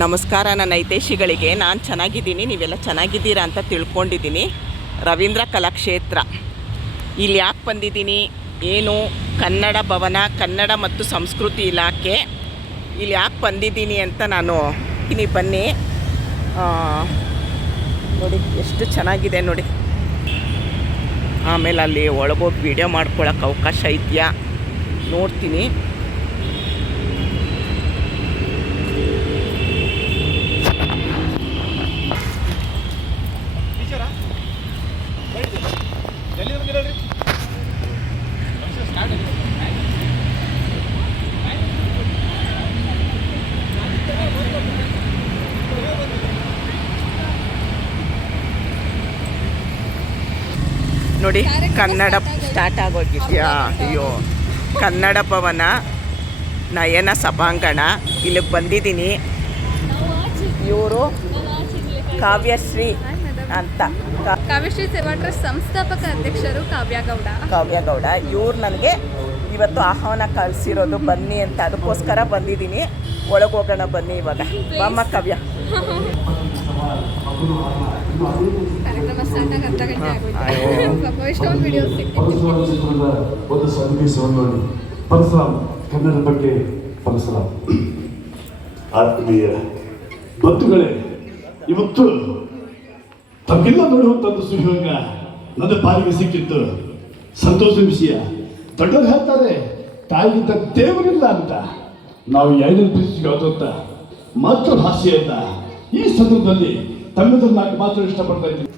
ನಮಸ್ಕಾರ ನನ್ನ ಹಿತೈಷಿಗಳಿಗೆ. ನಾನು ಚೆನ್ನಾಗಿದ್ದೀನಿ, ನೀವೆಲ್ಲ ಚೆನ್ನಾಗಿದ್ದೀರಾ ಅಂತ ತಿಳ್ಕೊಂಡಿದ್ದೀನಿ. ರವೀಂದ್ರ ಕಲಾಕ್ಷೇತ್ರ ಇಲ್ಲಿ ಯಾಕೆ ಬಂದಿದ್ದೀನಿ, ಏನು ಕನ್ನಡ ಭವನ, ಕನ್ನಡ ಮತ್ತು ಸಂಸ್ಕೃತಿ ಇಲಾಖೆ ಇಲ್ಲಿ ಯಾಕೆ ಬಂದಿದ್ದೀನಿ ಅಂತ ನಾನು ಬನ್ನಿ. ನೋಡಿ ಎಷ್ಟು ಚೆನ್ನಾಗಿದೆ ನೋಡಿ. ಆಮೇಲೆ ಅಲ್ಲಿ ಒಳಗೋಗಿ ವಿಡಿಯೋ ಮಾಡ್ಕೊಳ್ಳೋಕೆ ಅವಕಾಶ ಇದೆಯಾ ನೋಡ್ತೀನಿ. ನೋಡಿ ಕನ್ನಡ ಸ್ಟಾರ್ಟ್ ಆಗೋಗಿದ್ಯಾ? ಅಯ್ಯೋ, ಕನ್ನಡ ಭವನ ನಯನ ಸಭಾಂಗಣ ಇಲ್ಲಿಗೆ ಬಂದಿದ್ದೀನಿ. ಇವರು ಕಾವ್ಯಶ್ರೀ ಅಂತ, ಕಾವ್ಯಶ್ರೀ ಸೇವಾ ಟ್ರಸ್ಟ್ ಸಂಸ್ಥಾಪಕ ಅಧ್ಯಕ್ಷರು ಕಾವ್ಯಗೌಡ. ಇವ್ರು ನನಗೆ ಇವತ್ತು ಆಹ್ವಾನ ಕಳಿಸಿರೋದು ಬನ್ನಿ ಅಂತ, ಅದಕ್ಕೋಸ್ಕರ ಬಂದಿದ್ದೀನಿ. ಒಳಗೋಗೋಣ ಬನ್ನಿ ಇವಾಗ. ಬಾಮ್ಮ ಕಾವ್ಯ. ಕಾರ್ಯಕ್ರಮ ಸ್ಟಾರ್ಟ್ ಆಗಿ ಅರ್ಧ ಗಂಟೆ ಆಗೋಯ್ತು. ಎಷ್ಟೊಂದು ವಿಡಿಯೋಸ್ ಒಂದು ಸಂದೇಶವನ್ನು ನೋಡಿ. ಪರಶುರಾಮ್ ಕನ್ನಡ ಬಗ್ಗೆ ಪರಶುರಾಮ್. ಆತ್ಮೀಯ ಬಂಧುಗಳೇ, ಇವತ್ತು ತಮಗೆಲ್ಲ ನೋಡುವಂಥದ್ದು ಸುಯೋಗ ನನ್ನ ಪಾಲಿಗೆ ಸಿಕ್ಕಿತ್ತು. ಸಂತೋಷ ವಿಷಯ. ದೊಡ್ಡವರು ಹೇಳ್ತಾರೆ ತಾಯಿಗಿಂತ ದೇವರಿಲ್ಲ ಅಂತ. ನಾವು ಎರಡನೇ ಪ್ರೀತಿಗೆ ಅಂತ ಮಾತೃ ಭಾಷೆಯನ್ನ ಈ ಸಂದರ್ಭದಲ್ಲಿ ತಮ್ಮೆದುರು ನಾನು ಮಾತ್ರ ಇಷ್ಟಪಡ್ತಾ ಇದ್ದೀನಿ.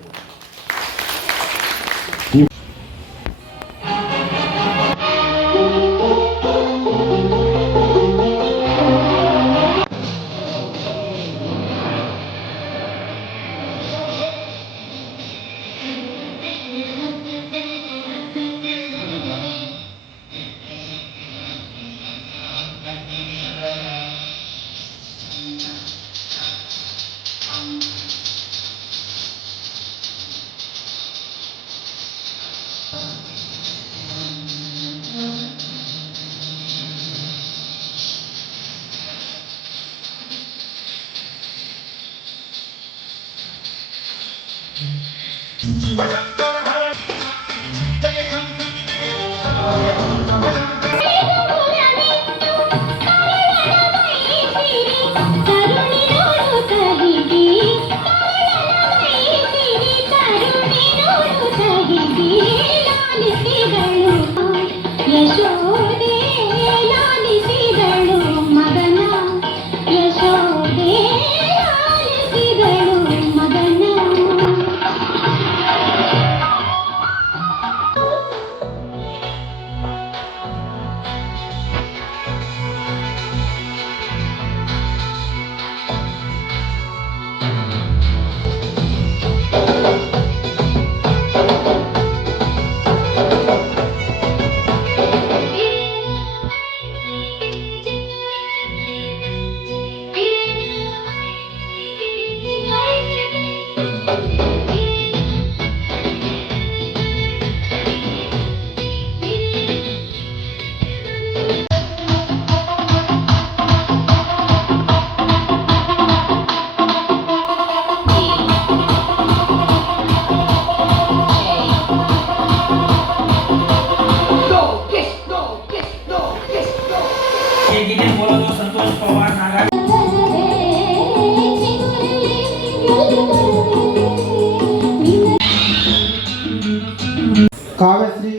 ಕಾವ್ಯಶ್ರೀ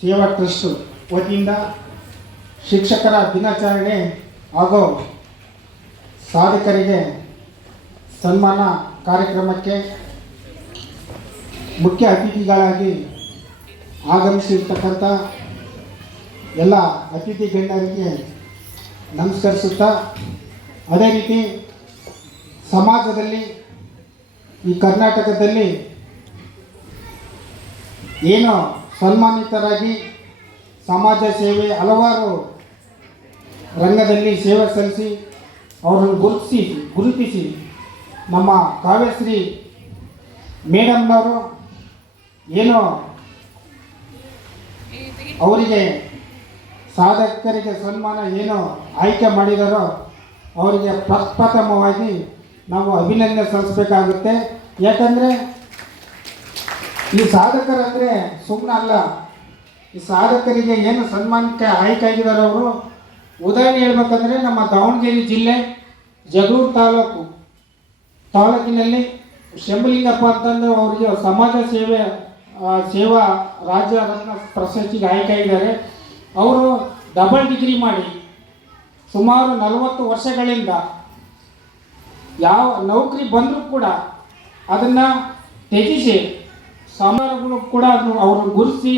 ಸೇವಾ ಟ್ರಸ್ಟ್ ವತಿಯಿಂದ ಶಿಕ್ಷಕರ ದಿನಾಚರಣೆ ಹಾಗೂ ಸಾಧಕರಿಗೆ ಸನ್ಮಾನ ಕಾರ್ಯಕ್ರಮಕ್ಕೆ ಮುಖ್ಯ ಅತಿಥಿಗಳಾಗಿ ಆಗಮಿಸಿರ್ತಕ್ಕಂಥ ಎಲ್ಲ ಅತಿಥಿ ಗಣ್ಯರಿಗೆ ನಮಸ್ಕರಿಸುತ್ತಾ, ಅದೇ ರೀತಿ ಸಮಾಜದಲ್ಲಿ ಈ ಕರ್ನಾಟಕದಲ್ಲಿ ಏನು ಸನ್ಮಾನಿತರಾಗಿ ಸಮಾಜ ಸೇವೆ ಹಲವಾರು ರಂಗದಲ್ಲಿ ಸೇವೆ ಸಲ್ಲಿಸಿ ಅವರನ್ನು ಗುರುತಿಸಿ ನಮ್ಮ ಕಾವ್ಯಶ್ರೀ ಮೇಡಮ್ನವರು ಏನೋ ಅವರಿಗೆ ಸಾಧಕರಿಗೆ ಸನ್ಮಾನ ಏನು ಆಯ್ಕೆ ಮಾಡಿದಾರೋ ಅವರಿಗೆ ಪ್ರಪ್ರಥಮವಾಗಿ ನಾವು ಅಭಿನಂದನೆ ಸಲ್ಲಿಸಬೇಕಾಗುತ್ತೆ. ಯಾಕಂದರೆ ಈ ಸಾಧಕರಂದರೆ ಸುಮ್ಮನೆ ಅಲ್ಲ, ಈ ಸಾಧಕರಿಗೆ ಏನು ಸನ್ಮಾನಕ್ಕೆ ಆಯ್ಕೆ ಆಗಿದ್ದಾರೆ ಅವರು. ಉದಾಹರಣೆ ಹೇಳ್ಬೇಕಂದ್ರೆ ನಮ್ಮ ದಾವಣಗೆರೆ ಜಿಲ್ಲೆ ಜಗಳೂರು ತಾಲೂಕಿನಲ್ಲಿ ಶಂಭುಲಿಂಗಪ್ಪ ಅಂತಂದು ಅವರಿಗೆ ಸಮಾಜ ಸೇವಾ ರಾಜ್ಯ ರತ್ನ ಪ್ರಶಸ್ತಿಗೆ ಆಯ್ಕೆ ಆಗಿದ್ದಾರೆ. ಅವರು ಡಬಲ್ ಡಿಗ್ರಿ ಮಾಡಿ ಸುಮಾರು 40 ವರ್ಷಗಳಿಂದ ಯಾವ ನೌಕರಿ ಬಂದರೂ ಕೂಡ ಅದನ್ನು ತ್ಯಜಿಸಿ ಸಮಾರಂಭಗಳು ಕೂಡ ಅವ್ರನ್ನ ಗುರುತಿಸಿ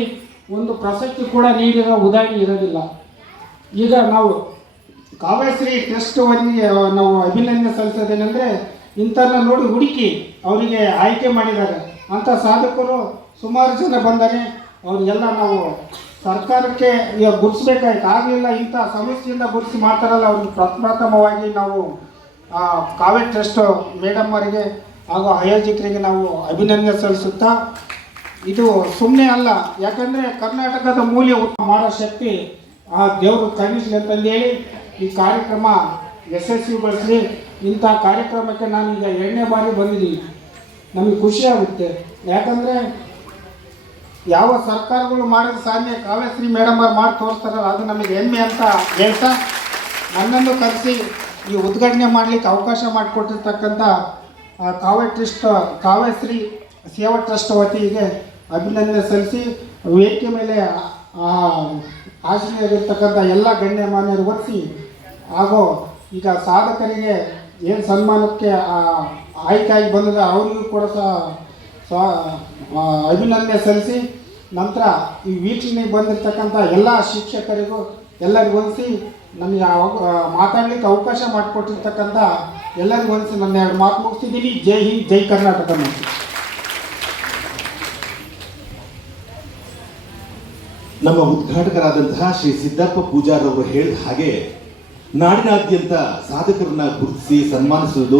ಒಂದು ಪ್ರಶಸ್ತಿ ಕೂಡ ನೀಡಿರೋ ಉದಾಹರಣೆ ಇರೋದಿಲ್ಲ. ಈಗ ನಾವು ಕಾವ್ಯಶ್ರೀ ಟ್ರಸ್ಟ್ ನಾವು ಅಭಿನಂದನೆ ಸಲ್ಲಿಸೋದೇನೆಂದರೆ ಇಂಥನ್ನ ನೋಡಿ ಹುಡುಕಿ ಅವರಿಗೆ ಆಯ್ಕೆ ಮಾಡಿದ್ದಾರೆ. ಅಂಥ ಸಾಧಕರು ಸುಮಾರು ಜನ ಬಂದರೆ ಅವರಿಗೆಲ್ಲ ನಾವು ಸರ್ಕಾರಕ್ಕೆ ಗುರುತಿಸ್ಬೇಕಾಯ್ತು, ಆಗಲಿಲ್ಲ. ಇಂಥ ಸಮಸ್ಯೆಯಿಂದ ಗುರುತಿಸಿ ಮಾಡ್ತಾರಲ್ಲ ಅವ್ರಿಗೆ ಪ್ರಪ್ರಥಮವಾಗಿ ನಾವು ಕಾವ್ಯ ಟ್ರಸ್ಟ್ ಮೇಡಮ್ ಅವರಿಗೆ ಹಾಗೂ ಆಯೋಜಕರಿಗೆ ನಾವು ಅಭಿನಂದನೆ ಸಲ್ಲಿಸುತ್ತಾ, ಇದು ಸುಮ್ಮನೆ ಅಲ್ಲ, ಯಾಕಂದರೆ ಕರ್ನಾಟಕದ ಮೂಲ್ಯ ಮಾಡೋ ಶಕ್ತಿ ಆ ದೇವರು ಕರುಣಿಸಲಿ ಅಂತಂದೇಳಿ ಈ ಕಾರ್ಯಕ್ರಮ ಯಶಸ್ವಿಗೊಳಿಸಲಿ. ಇಂಥ ಕಾರ್ಯಕ್ರಮಕ್ಕೆ ನಾನೀಗ 2ನೇ ಬಾರಿ ಬಂದಿದ್ದೀನಿ. ನಮಗೆ ಖುಷಿಯಾಗುತ್ತೆ, ಯಾಕಂದರೆ ಯಾವ ಸರ್ಕಾರಗಳು ಮಾಡಿದ ಸಾಧನೆ ಕಾವ್ಯಶ್ರೀ ಮೇಡಮ್ ಅವ್ರು ಮಾಡಿ ತೋರಿಸ್ತಾರಲ್ಲ, ಅದು ನಮಗೆ ಹೆಮ್ಮೆ ಅಂತ ಹೇಳ್ತಾ ನನ್ನನ್ನು ಕರೆಸಿ ಈ ಉದ್ಘಾಟನೆ ಮಾಡಲಿಕ್ಕೆ ಅವಕಾಶ ಮಾಡಿಕೊಟ್ಟಿರ್ತಕ್ಕಂಥ ಕಾವ್ಯಶ್ರೀ ಸೇವಾ ಟ್ರಸ್ಟ್ ವತಿಗೆ ಅಭಿನಂದನೆ ಸಲ್ಲಿಸಿ, ವೇದಿಕೆ ಮೇಲೆ ಆಶ್ರಯವಾಗಿರ್ತಕ್ಕಂಥ ಎಲ್ಲ ಗಣ್ಯಮಾನ್ಯರು ಒಲಿಸಿ ಹಾಗೂ ಈಗ ಸಾಧಕರಿಗೆ ಏನು ಸನ್ಮಾನಕ್ಕೆ ಆಯ್ಕೆಯಾಗಿ ಬಂದಿದೆ ಅವರಿಗೂ ಕೂಡ ಅಭಿನಂದನೆ ಸಲ್ಲಿಸಿ, ನಂತರ ಈ ವೀಕ್ಷಣೆಗೆ ಬಂದಿರತಕ್ಕಂಥ ಎಲ್ಲ ಶಿಕ್ಷಕರಿಗೂ ಎಲ್ಲರಿಗೂ ಹೊಲಿಸಿ ನನಗೆ ಮಾತಾಡಲಿಕ್ಕೆ ಅವಕಾಶ ಮಾಡಿಕೊಟ್ಟಿರ್ತಕ್ಕಂಥ ಎಲ್ಲರಿಗೂ ಹೊಲಿಸಿ ನನ್ನ 2 ಮಾತು ಮುಗಿಸ್ತಿದ್ದೀನಿ. ಜೈ ಹಿಂದ್, ಜೈ ಕರ್ನಾಟಕ. ನಮ್ಮ ಉದ್ಘಾಟಕರಾದಂತಹ ಶ್ರೀ ಸಿದ್ದಪ್ಪ ಪೂಜಾರ್ ಅವರು ಹೇಳಿದ ಹಾಗೆ ನಾಡಿನಾದ್ಯಂತ ಸಾಧಕರನ್ನ ಗುರುತಿಸಿ ಸನ್ಮಾನಿಸುವುದು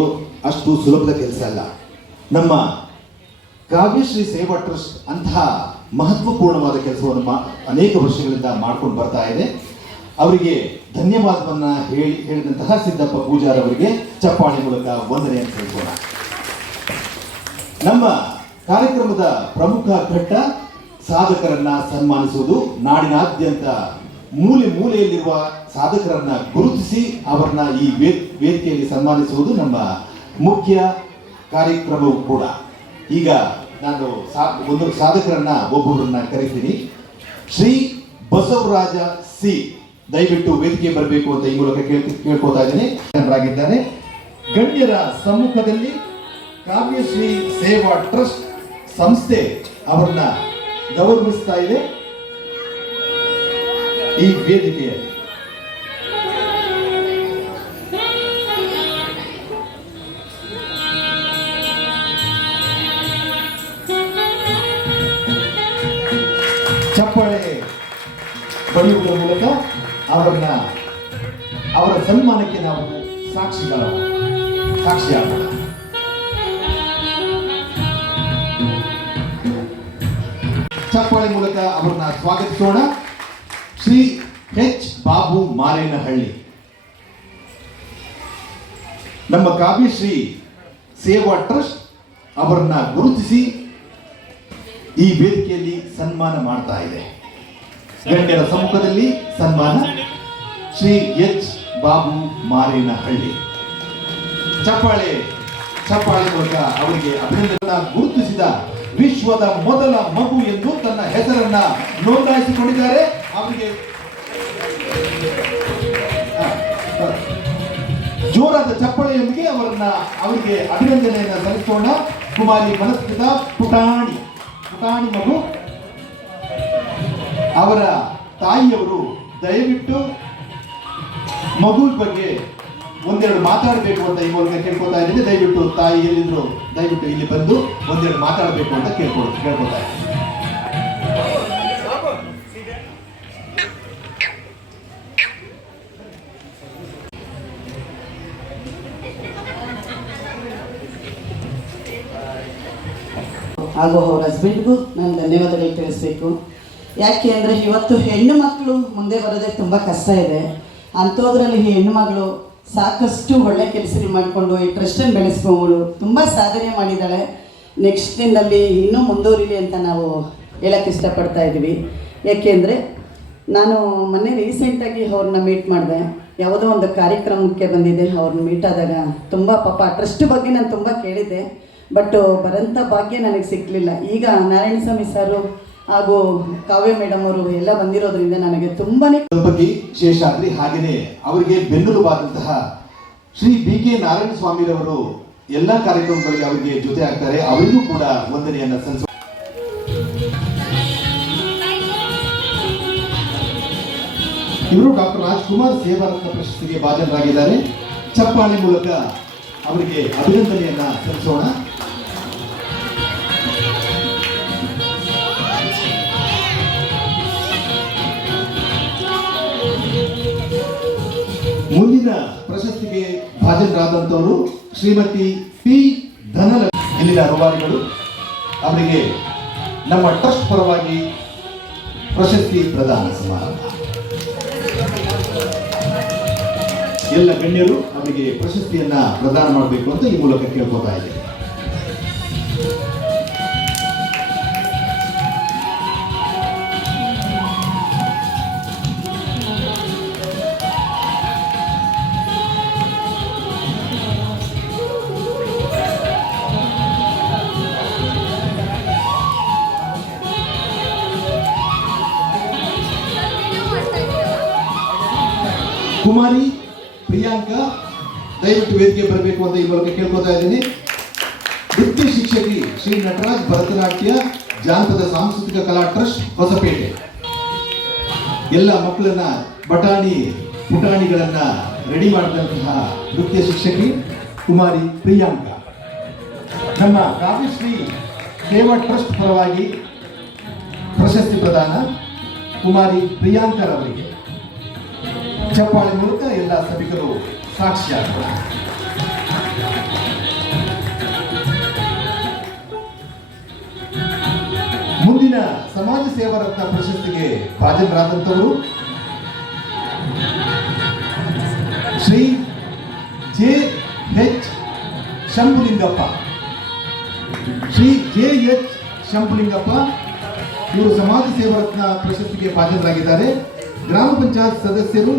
ಅಷ್ಟು ಸುಲಭದ ಕೆಲಸ ಅಲ್ಲ. ನಮ್ಮ ಕಾವ್ಯಶ್ರೀ ಸೇವಾ ಟ್ರಸ್ಟ್ ಅಂತಹ ಮಹತ್ವಪೂರ್ಣವಾದ ಕೆಲಸವನ್ನು ಅನೇಕ ವರ್ಷಗಳಿಂದ ಮಾಡ್ಕೊಂಡು ಬರ್ತಾ ಇದೆ. ಅವರಿಗೆ ಧನ್ಯವಾದವನ್ನ ಹೇಳಿದಂತಹ ಸಿದ್ದಪ್ಪ ಪೂಜಾರ್ ಅವರಿಗೆ ಚಪ್ಪಾಳೆ ಮೂಲಕ ವಂದನೆಯನ್ನು ಸಲ್ಲಿಸೋಣ. ನಮ್ಮ ಕಾರ್ಯಕ್ರಮದ ಪ್ರಮುಖ ಘಟ್ಟ ಸಾಧಕರನ್ನ ಸನ್ಮಾನಿಸುವುದು. ನಾಡಿನಾದ್ಯಂತ ಮೂಲೆ ಮೂಲೆಯಲ್ಲಿರುವ ಸಾಧಕರನ್ನ ಗುರುತಿಸಿ ಅವರನ್ನ ಈ ವೇದಿಕೆಯಲ್ಲಿ ಸನ್ಮಾನಿಸುವುದು ನಮ್ಮ ಮುಖ್ಯ ಕಾರ್ಯಕ್ರಮವೂ ಕೂಡ. ಈಗ ನಾನು ಒಂದು ಸಾಧಕರನ್ನ ಒಬ್ಬರನ್ನ ಕರೀತೀನಿ. ಶ್ರೀ ಬಸವರಾಜ ಸಿ, ದಯವಿಟ್ಟು ವೇದಿಕೆ ಬರಬೇಕು ಅಂತ ಈ ಮೂಲಕ ಕೇಳ್ಕೊತಾ ಇದ್ದೇನೆ. ಆಗಿದ್ದಾರೆ. ಗಣ್ಯರ ಸಮ್ಮುಖದಲ್ಲಿ ಕಾವ್ಯಶ್ರೀ ಸೇವಾ ಟ್ರಸ್ಟ್ ಸಂಸ್ಥೆ ಅವರನ್ನ ಗೌರವಿಸ್ತಾ ಇದೆ ಈ ವೇದಿಕೆಯಲ್ಲಿ. ಚಪ್ಪಾಳೆ ಬಡಿಯುವುದರ ಮೂಲಕ ಅವರ ಸನ್ಮಾನಕ್ಕೆ ನಾವು ಸಾಕ್ಷಿಯಾಗೋಣ. ಚಪ್ಪಾಳೆ ಮೂಲಕ ಅವರನ್ನ ಸ್ವಾಗತಿಸೋಣ. ಶ್ರೀ ಎಚ್ ಬಾಬು ಮಾರೇನಹಳ್ಳಿ, ನಮ್ಮ ಕಾವ್ಯಶ್ರೀ ಸೇವಾ ಟ್ರಸ್ಟ್ ಅವರನ್ನ ಗುರುತಿಸಿ ಈ ವೇದಿಕೆಯಲ್ಲಿ ಸನ್ಮಾನ ಮಾಡ್ತಾ ಇದೆ. ಗಣ್ಯರ ಸಮ್ಮುಖದಲ್ಲಿ ಸನ್ಮಾನ ಶ್ರೀ ಎಚ್ ಬಾಬು ಮಾರೇನಹಳ್ಳಿ. ಚಪ್ಪಾಳೆ ಮೂಲಕ ಅವರಿಗೆ ಅಭಿನಂದನೆ. ಗುರುತಿಸಿದ ವಿಶ್ವದ ಮೊದಲ ಮಗು ಎಂದು ತನ್ನ ಹೆಸರನ್ನ ನೋಂದಾಯಿಸಿಕೊಂಡಿದ್ದಾರೆ. ಅವರಿಗೆ ಜೋರಾದ ಚಪ್ಪಾಳೆಯೊಂದಿಗೆ ಅವರಿಗೆ ಅಭಿನಂದನೆಯನ್ನು ಸಲ್ಲಿಸೋಣ. ಕುಮಾರಿ ಮನಸ್ಕೃತ ಪುಟಾಣಿ ಮಗು, ಅವರ ತಾಯಿಯವರು ದಯವಿಟ್ಟು ಮಗು ಬಗ್ಗೆ ಒಂದೆರಡು ಮಾತಾಡಬೇಕು ಅಂತ ಈ ಮೂಲಕ ಕೇಳ್ಕೊತಾ ಇದ್ದೀನಿ. ದಯವಿಟ್ಟು ತಾಯಿ ಎಲ್ಲಿದ್ರು ದಯವಿಟ್ಟು ಇಲ್ಲಿ ಬಂದು ಒಂದೆರಡು ಮಾತಾಡಬೇಕು ಅಂತ ಕೇಳ್ಕೊತಾ ಇದ್ದೀನಿ. ಹಾಗೂ ಅವ್ರ ಹಸ್ಬೆಂಡ್ಗೂ ನಾನು ಧನ್ಯವಾದಗಳು ತಿಳಿಸ್ಬೇಕು. ಯಾಕೆ ಅಂದರೆ ಇವತ್ತು ಹೆಣ್ಣು ಮಕ್ಕಳು ಮುಂದೆ ಬರೋದೇ ತುಂಬ ಕಷ್ಟ ಇದೆ. ಅಂಥದ್ರಲ್ಲಿ ಹೆಣ್ಣು ಮಗಳು ಸಾಕಷ್ಟು ಒಳ್ಳೆ ಕೆಲಸಗಳು ಮಾಡಿಕೊಂಡು ಈ ಟ್ರಸ್ಟನ್ನು ಬೆಳೆಸ್ಕೊಂಬಳು ತುಂಬ ಸಾಧನೆ ಮಾಡಿದ್ದಾಳೆ. ನೆಕ್ಸ್ಟ್ ದಿನದಲ್ಲಿ ಇನ್ನೂ ಮುಂದುವರಿಲಿ ಅಂತ ನಾವು ಹೇಳಕ್ಕೆ ಇಷ್ಟಪಡ್ತಾ ಇದ್ದೀವಿ. ಯಾಕೆಂದರೆ ನಾನು ಮೊನ್ನೆ ರೀಸೆಂಟಾಗಿ ಅವ್ರನ್ನ ಮೀಟ್ ಮಾಡಿದೆ. ಯಾವುದೋ ಒಂದು ಕಾರ್ಯಕ್ರಮಕ್ಕೆ ಬಂದಿದ್ದೆ. ಅವ್ರನ್ನ ಮೀಟ್ ಆದಾಗ ತುಂಬ ಪಾಪ ಟ್ರಸ್ಟ್ ಬಗ್ಗೆ ನಾನು ತುಂಬ ಕೇಳಿದ್ದೆ, ಬಟ್ ಬರೋಂಥ ಭಾಗ್ಯ ನನಗೆ ಸಿಕ್ಕಲಿಲ್ಲ. ಈಗ ನಾರಾಯಣಸ್ವಾಮಿ ಸರು ಹಾಗೂ ಕಾವ್ಯ ಮೇಡಮ್ ಅವರು ಎಲ್ಲ ಬಂದಿರೋದ್ರಿಂದ ನನಗೆ ತುಂಬಾ ಬಗ್ಗೆ ಶೇಷಾದ್ರಿ, ಹಾಗೆಯೇ ಅವರಿಗೆ ಬೆನ್ನೆಲುಬಾದಂತಹ ಶ್ರೀ BK ನಾರಾಯಣ ಸ್ವಾಮಿರವರು ಎಲ್ಲ ಕಾರ್ಯಕ್ರಮಗಳಿಗೆ ಅವರಿಗೆ ಜೊತೆ ಆಗ್ತಾರೆ. ಅವರಿಗೂ ಕೂಡ ವಂದನೆಯನ್ನ ಸಲ್ಲಿಸ. ಇವರು ಡಾಕ್ಟರ್ ರಾಜ್ಕುಮಾರ್ ಸೇವಾರತ್ನ ಪ್ರಶಸ್ತಿಗೆ ಭಾಜನರಾಗಿದ್ದಾರೆ. ಚಪ್ಪಾಳೆ ಮೂಲಕ ಅವರಿಗೆ ಅಭಿನಂದನೆಯನ್ನ ಸಲ್ಲಿಸೋಣ. ಮುಂದಿನ ಪ್ರಶಸ್ತಿಗೆ ಭಾಜನರಾದಂಥವರು ಶ್ರೀಮತಿ P ಧನಲಕ್ಷ್ಮಿ, ಇಲ್ಲಿನ ರೂವಾರಿಗಳು. ಅವರಿಗೆ ನಮ್ಮ ಟ್ರಸ್ಟ್ ಪರವಾಗಿ ಪ್ರಶಸ್ತಿ ಪ್ರದಾನ ಸಮಾರಂಭ. ಎಲ್ಲ ಗಣ್ಯರು ಅವರಿಗೆ ಪ್ರಶಸ್ತಿಯನ್ನ ಪ್ರದಾನ ಮಾಡಬೇಕು ಅಂತ ಈ ಮೂಲಕ ಕೇಳ್ಕೊತಾ ಇದ್ದೇನೆ. ಕುಮಾರಿ ಪ್ರಿಯಾಂಕಾ ದಯವಿಟ್ಟು ವೇದಿಕೆ ಬರಬೇಕು ಅಂತ ಈ ಮೂಲಕ ಕೇಳ್ಕೊತಾ ಇದ್ದೀನಿ. ನೃತ್ಯ ಶಿಕ್ಷಕಿ ಶ್ರೀ ನಟರಾಜ್ ಭರತನಾಟ್ಯ ಜಾನಪದ ಸಾಂಸ್ಕೃತಿಕ ಕಲಾ ಟ್ರಸ್ಟ್ ಹೊಸಪೇಟೆ. ಎಲ್ಲ ಮಕ್ಕಳನ್ನ ಪುಟಾಣಿಗಳನ್ನ ರೆಡಿ ಮಾಡಿದಂತಹ ನೃತ್ಯ ಶಿಕ್ಷಕಿ ಕುಮಾರಿ ಪ್ರಿಯಾಂಕಾ. ನಮ್ಮ ಕಾವ್ಯಶ್ರೀ ಸೇವಾ ಟ್ರಸ್ಟ್ ಪರವಾಗಿ ಪ್ರಶಸ್ತಿ ಪ್ರದಾನ ಕುಮಾರಿ ಪ್ರಿಯಾಂಕರವರಿಗೆ. ಚಪ್ಪಾಳೆ ಮೂಲಕ ಎಲ್ಲ ಸಭಿಕರು ಸಾಕ್ಷಿಯಾದರು. ಮುಂದಿನ ಸಮಾಜ ಸೇವಾ ರತ್ನ ಪ್ರಶಸ್ತಿಗೆ ಭಾಜನರಾದಂಥವರು ಶ್ರೀ JH ಶಂಭುಲಿಂಗಪ್ಪ. ಶ್ರೀ JH ಶಂಭುಲಿಂಗಪ್ಪ ಇವರು ಸಮಾಜ ಸೇವಾ ರತ್ನ ಪ್ರಶಸ್ತಿಗೆ ಭಾಜನರಾಗಿದ್ದಾರೆ. ಗ್ರಾಮ ಪಂಚಾಯತ್ ಸದಸ್ಯರು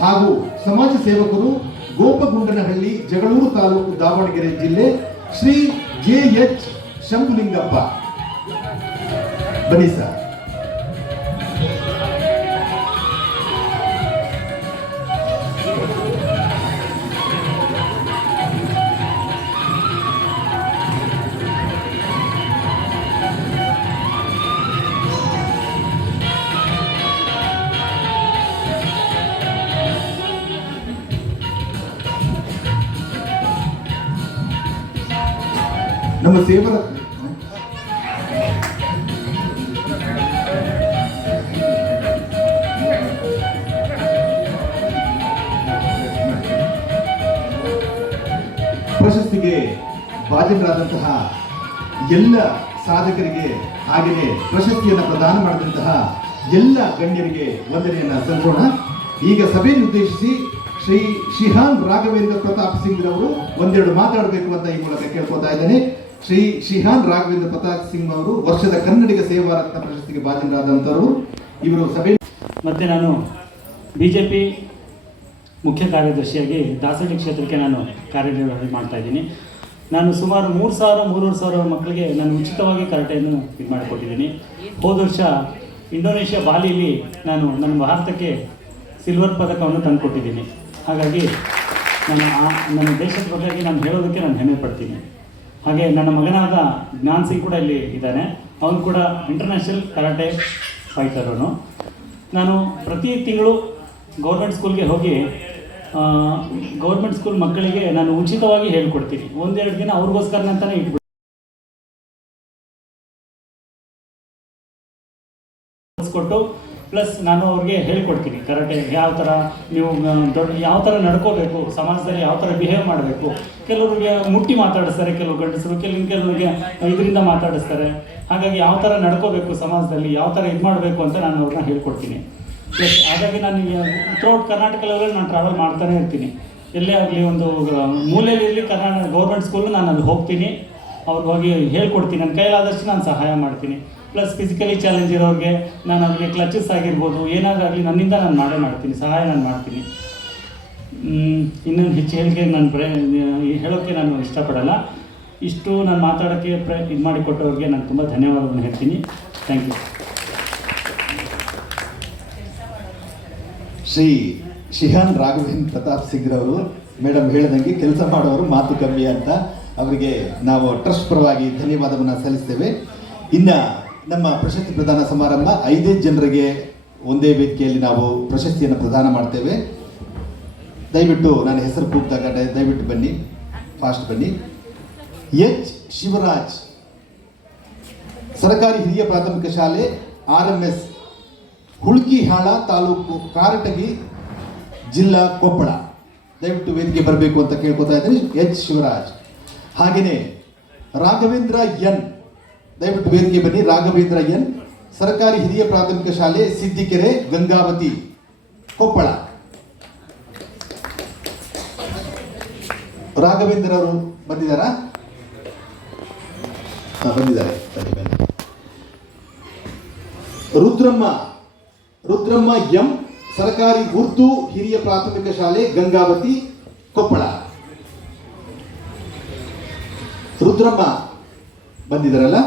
ಹಾಗೂ ಸಮಾಜ ಸೇವಕರು, ಗೋಪಗುಂಡನಹಳ್ಳಿ, ಜಗಳೂರು ತಾಲೂಕು, ದಾವಣಗೆರೆ ಜಿಲ್ಲೆ. ಶ್ರೀ JH ಶಂಭುಲಿಂಗಪ್ಪ, ಬನ್ನಿ ಸರ್. ನಮ್ಮ ಸೇವರ ಪ್ರಶಸ್ತಿಗೆ ಭಾಜನರಾದಂತಹ ಎಲ್ಲ ಸಾಧಕರಿಗೆ ಹಾಗೆಯೇ ಪ್ರಶಸ್ತಿಯನ್ನು ಪ್ರದಾನ ಮಾಡಿದಂತಹ ಎಲ್ಲ ಗಣ್ಯರಿಗೆ ವಂದನೆಯನ್ನ ಸಲ್ಲಿಸೋಣ. ಈಗ ಸಭೆಯನ್ನು ಉದ್ದೇಶಿಸಿ ಶ್ರೀ ಶಿಹಾನ್ ರಾಘವೇಂದ್ರ ಪ್ರತಾಪ್ ಸಿಂಗ್ ಅವರು ಒಂದೆರಡು ಮಾತಾಡಬೇಕು ಅಂತ ಈ ಮೂಲಕ ಕೇಳ್ಕೊತಾ ಇದ್ದೇನೆ. ಶ್ರೀ ಶಿಹಾನ್ ರಾಘವೇಂದ್ರ ಪ್ರತಾಪ್ ಸಿಂಗ್ ಅವರು ವರ್ಷದ ಕನ್ನಡಿಗ ಸೇವಾ ರತ್ನ ಪ್ರಶಸ್ತಿಗೆ ಭಾಜನರಾದಂಥವರು. ಇವರು ಸಭೆ ಮತ್ತು ನಾನು BJP ಮುಖ್ಯ ಕಾರ್ಯದರ್ಶಿಯಾಗಿ ದಾಸಹಳ್ಳಿ ಕ್ಷೇತ್ರಕ್ಕೆ ನಾನು ಕಾರ್ಯನಿರ್ವಹಣೆ ಮಾಡ್ತಾ ಇದ್ದೀನಿ. ನಾನು ಸುಮಾರು 3,000-3,500 ಮಕ್ಕಳಿಗೆ ನಾನು ಉಚಿತವಾಗಿ ಕರಾಟೆಯನ್ನು ಇದು ಮಾಡಿಕೊಟ್ಟಿದ್ದೀನಿ. ಹೋದ ವರ್ಷ ಇಂಡೋನೇಷ್ಯಾ ಬಾಲಿಯಲ್ಲಿ ನಾನು ನನ್ನ ಭಾರತಕ್ಕೆ ಸಿಲ್ವರ್ ಪದಕವನ್ನು ತಂದುಕೊಟ್ಟಿದ್ದೀನಿ. ಹಾಗಾಗಿ ನನ್ನ ದೇಶದ ಬಗ್ಗೆ ನಾನು ಹೇಳೋದಕ್ಕೆ ನಾನು ಹೆಮ್ಮೆ ಪಡ್ತೀನಿ. ಹಾಗೆ ನನ್ನ ಮಗನಾದ ಜ್ಞಾನ್ ಸಿಂಗ್ ಕೂಡ ಇಲ್ಲಿ ಇದ್ದಾನೆ. ಅವನು ಕೂಡ ಇಂಟರ್ನ್ಯಾಷನಲ್ ಕರಾಟೆ ಫೈಟರ್. ನಾನು ಪ್ರತಿ ತಿಂಗಳು ಗೌರ್ಮೆಂಟ್ ಸ್ಕೂಲ್ಗೆ ಹೋಗಿ ಗೌರ್ಮೆಂಟ್ ಸ್ಕೂಲ್ ಮಕ್ಕಳಿಗೆ ನಾನು ಉಚಿತವಾಗಿ ಹೇಳ್ಕೊಡ್ತೀನಿ. 1-2 ದಿನ ಅವ್ರಿಗೋಸ್ಕರ ಅಂತಾನೆ ಇಟ್ಬಿಟ್ಟು ಕೊಟ್ಟು ಪ್ಲಸ್ ನಾನು ಅವ್ರಿಗೆ ಹೇಳ್ಕೊಡ್ತೀನಿ ಕರಾಟೆ ಯಾವ ಥರ ನೀವು ಯಾವ ಥರ ನಡ್ಕೋಬೇಕು, ಸಮಾಜದಲ್ಲಿ ಯಾವ ಥರ ಬಿಹೇವ್ ಮಾಡಬೇಕು. ಕೆಲವರಿಗೆ ಮುಟ್ಟಿ ಮಾತಾಡಿಸ್ತಾರೆ, ಕೆಲವು ಗಂಡಸರು, ಕೆಲವರಿಗೆ ಇದರಿಂದ ಮಾತಾಡಿಸ್ತಾರೆ. ಹಾಗಾಗಿ ಯಾವ ಥರ ನಡ್ಕೋಬೇಕು ಸಮಾಜದಲ್ಲಿ, ಯಾವ ಥರ ಇದು ಮಾಡಬೇಕು ಅಂತ ನಾನು ಅವ್ರನ್ನ ಹೇಳ್ಕೊಡ್ತೀನಿ. ಪ್ಲಸ್ ಹಾಗಾಗಿ ನಾನು ಥ್ರೂಔಟ್ ಕರ್ನಾಟಕ ಲೆವೆಲಲ್ಲಿ ನಾನು ಟ್ರಾವೆಲ್ ಮಾಡ್ತಾನೆ ಇರ್ತೀನಿ. ಎಲ್ಲೇ ಆಗಲಿ ಒಂದು ಮೂಲೆಯಲ್ಲಿ ಇರಲಿ ಕರ್ನಾಟಕ ಗೌರ್ಮೆಂಟ್ ಸ್ಕೂಲು ನಾನು ಅಲ್ಲಿ ಹೋಗ್ತೀನಿ, ಅವ್ರಿಗೆ ಹೋಗಿ ಹೇಳ್ಕೊಡ್ತೀನಿ, ನನ್ನ ಕೈಲಾದಷ್ಟು ನಾನು ಸಹಾಯ ಮಾಡ್ತೀನಿ. ಪ್ಲಸ್ ಫಿಸಿಕಲಿ ಚಾಲೆಂಜ್ ಇರೋರಿಗೆ ನಾನು ಅವ್ರಿಗೆ ಕ್ಲಚಸ್ ಆಗಿರ್ಬೋದು, ಏನಾದರೂ ಆಗಲಿ ನನ್ನಿಂದ ನಾನು ಮಾಡ್ತೀನಿ, ಸಹಾಯ ನಾನು ಮಾಡ್ತೀನಿ. ಇನ್ನೊಂದು ಹೆಚ್ಚು ಹೇಳಿಕೆ ನಾನು ಹೇಳೋಕ್ಕೆ ನಾನು ಇಷ್ಟಪಡಲ್ಲ. ಇಷ್ಟು ನಾನು ಮಾತಾಡೋಕ್ಕೆ ಇದು ಮಾಡಿಕೊಟ್ಟವ್ರಿಗೆ ನಾನು ತುಂಬ ಧನ್ಯವಾದವನ್ನು ಹೇಳ್ತೀನಿ. Thank you. ಶ್ರೀ ಶಿಹಾನ್ ರಾಘವೇಂದ್ರ ಪ್ರತಾಪ್ ಸಿಂಗ್ರವರು ಮೇಡಮ್ ಹೇಳಿದಂಗೆ ಕೆಲಸ ಮಾಡೋರು ಮಾತು ಕಮ್ಮಿ ಅಂತ ಅವರಿಗೆ ನಾವು ಟ್ರಸ್ಟ್ ಪರವಾಗಿ ಧನ್ಯವಾದವನ್ನು ಸಲ್ಲಿಸ್ತೇವೆ. ಇನ್ನು ನಮ್ಮ ಪ್ರಶಸ್ತಿ ಪ್ರದಾನ ಸಮಾರಂಭ 5 ಜನರಿಗೆ ಒಂದೇ ವೇದಿಕೆಯಲ್ಲಿ ನಾವು ಪ್ರಶಸ್ತಿಯನ್ನು ಪ್ರದಾನ ಮಾಡ್ತೇವೆ. ದಯವಿಟ್ಟು ನಾನು ಹೆಸರು ಕೂಗ್ದಾಗ ದಯವಿಟ್ಟು ಬನ್ನಿ, ಫಾಸ್ಟ್ ಬನ್ನಿ. ಎಚ್ ಶಿವರಾಜ್, ಸರ್ಕಾರಿ ಹಿರಿಯ ಪ್ರಾಥಮಿಕ ಶಾಲೆ RMS, ಹುಳ್ಕಿಹಾಳ ತಾಲೂಕು, ಕಾರಟಗಿ, ಜಿಲ್ಲಾ ಕೊಪ್ಪಳ. ದಯವಿಟ್ಟು ವೇದಿಕೆ ಬರಬೇಕು ಅಂತ ಕೇಳ್ಕೊತಾ ಇದ್ದೀನಿ. ಎಚ್ ಶಿವರಾಜ್. ಹಾಗೆಯೇ ರಾಘವೇಂದ್ರ ಎನ್, ದಯವಿಟ್ಟು ವೇದಿಕೆ ಬನ್ನಿ. ರಾಘವೇಂದ್ರ ಎನ್, ಸರ್ಕಾರಿ ಹಿರಿಯ ಪ್ರಾಥಮಿಕ ಶಾಲೆ ಸಿದ್ದಿಕೆರೆ, ಗಂಗಾವತಿ, ಕೊಪ್ಪಳ. ರಾಘವೇಂದ್ರ ಅವರು ಬಂದಿದ್ದಾರಾ? ಬಂದಿದ್ದಾರೆ. ರುದ್ರಮ್ಮ ಎಂ, ಸರ್ಕಾರಿ ಉರ್ದು ಹಿರಿಯ ಪ್ರಾಥಮಿಕ ಶಾಲೆ ಗಂಗಾವತಿ, ಕೊಪ್ಪಳ. ರುದ್ರಮ್ಮ ಬಂದಿದ್ದಾರಲ್ಲ?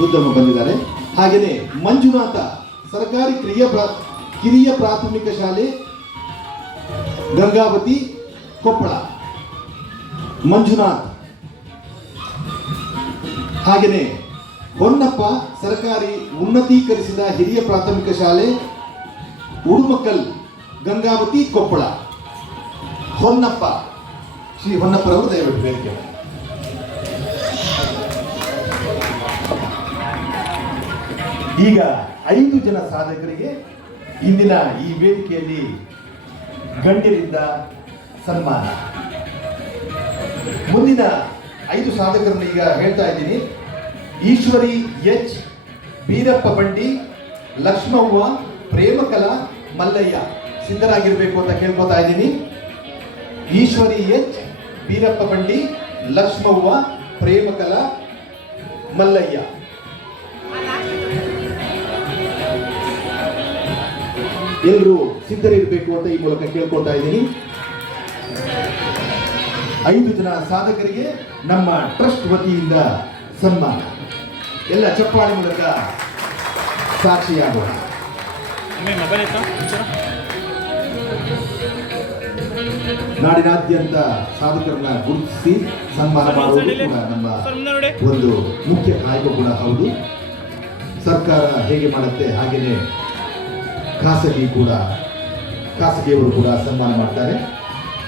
ರುದ್ರಮ್ಮ ಬಂದಿದ್ದಾರೆ. ಹಾಗೆಯೇ ಮಂಜುನಾಥ, ಸರ್ಕಾರಿ ಕಿರಿಯ ಪ್ರಾಥಮಿಕ ಶಾಲೆ ಗಂಗಾವತಿ, ಕೊಪ್ಪಳ. ಮಂಜುನಾಥ್. ಹಾಗೆಯೇ ಹೊನ್ನಪ್ಪ, ಸರ್ಕಾರಿ ಉನ್ನತೀಕರಿಸಿದ ಹಿರಿಯ ಪ್ರಾಥಮಿಕ ಶಾಲೆ ಉಡುಮಕಲ್, ಗಂಗಾವತಿ, ಕೊಪ್ಪಳ. ಹೊನ್ನಪ್ಪ, ಶ್ರೀ ಹೊನ್ನಪ್ಪರವರು ದಯವಿಟ್ಟು ವೇದಿಕೆ. ಈಗ 5 ಜನ ಸಾಧಕರಿಗೆ ಇಂದಿನ ಈ ವೇದಿಕೆಯಲ್ಲಿ ಗಣ್ಯರಿಂದ ಸನ್ಮಾನ. ಮುಂದಿನ 5 ಸಾಧಕರನ್ನು ಈಗ ಹೇಳ್ತಾ ಇದ್ದೀನಿ. ಈಶ್ವರಿ ಎಚ್, ಬೀರಪ್ಪ ಬಂಡಿ, ಲಕ್ಷ್ಮವ್ವ, ಪ್ರೇಮಕಲಾ, ಮಲ್ಲಯ್ಯ. ಸಿದ್ಧರಾಗಿರ್ಬೇಕು ಅಂತ ಕೇಳ್ಕೊತಾ ಇದ್ದೀನಿ. ಈಶ್ವರಿ ಎಚ್, ಬೀರಪ್ಪ ಬಂಡಿ, ಲಕ್ಷ್ಮವ್ವ, ಪ್ರೇಮಕಲಾ, ಮಲ್ಲಯ್ಯ. ಎಲ್ಲರೂ ಸಿದ್ಧರಿರಬೇಕು ಅಂತ ಈ ಮೂಲಕ ಕೇಳ್ಕೊತಾ ಇದ್ದೀನಿ. 5 ಜನ ಸಾಧಕರಿಗೆ ನಮ್ಮ ಟ್ರಸ್ಟ್ ವತಿಯಿಂದ ಸನ್ಮಾನ. ಎಲ್ಲ ಚಪ್ಪಾಳೆ ಮೂಲಕ ಸಾಕ್ಷಿಯಾಗೋಣ. ನಾಡಿನಾದ್ಯಂತ ಸಾಧಕರನ್ನ ಗುರುತಿಸಿ ಸನ್ಮಾನ ಮಾಡುವುದು ಕೂಡ ನಮ್ಮ ಒಂದು ಮುಖ್ಯ ಕಾಯಕ ಕೂಡ ಹೌದು. ಸರ್ಕಾರ ಹೇಗೆ ಮಾಡುತ್ತೆ ಹಾಗೆಯೇ ಖಾಸಗಿಯವರು ಕೂಡ ಸನ್ಮಾನ ಮಾಡ್ತಾರೆ.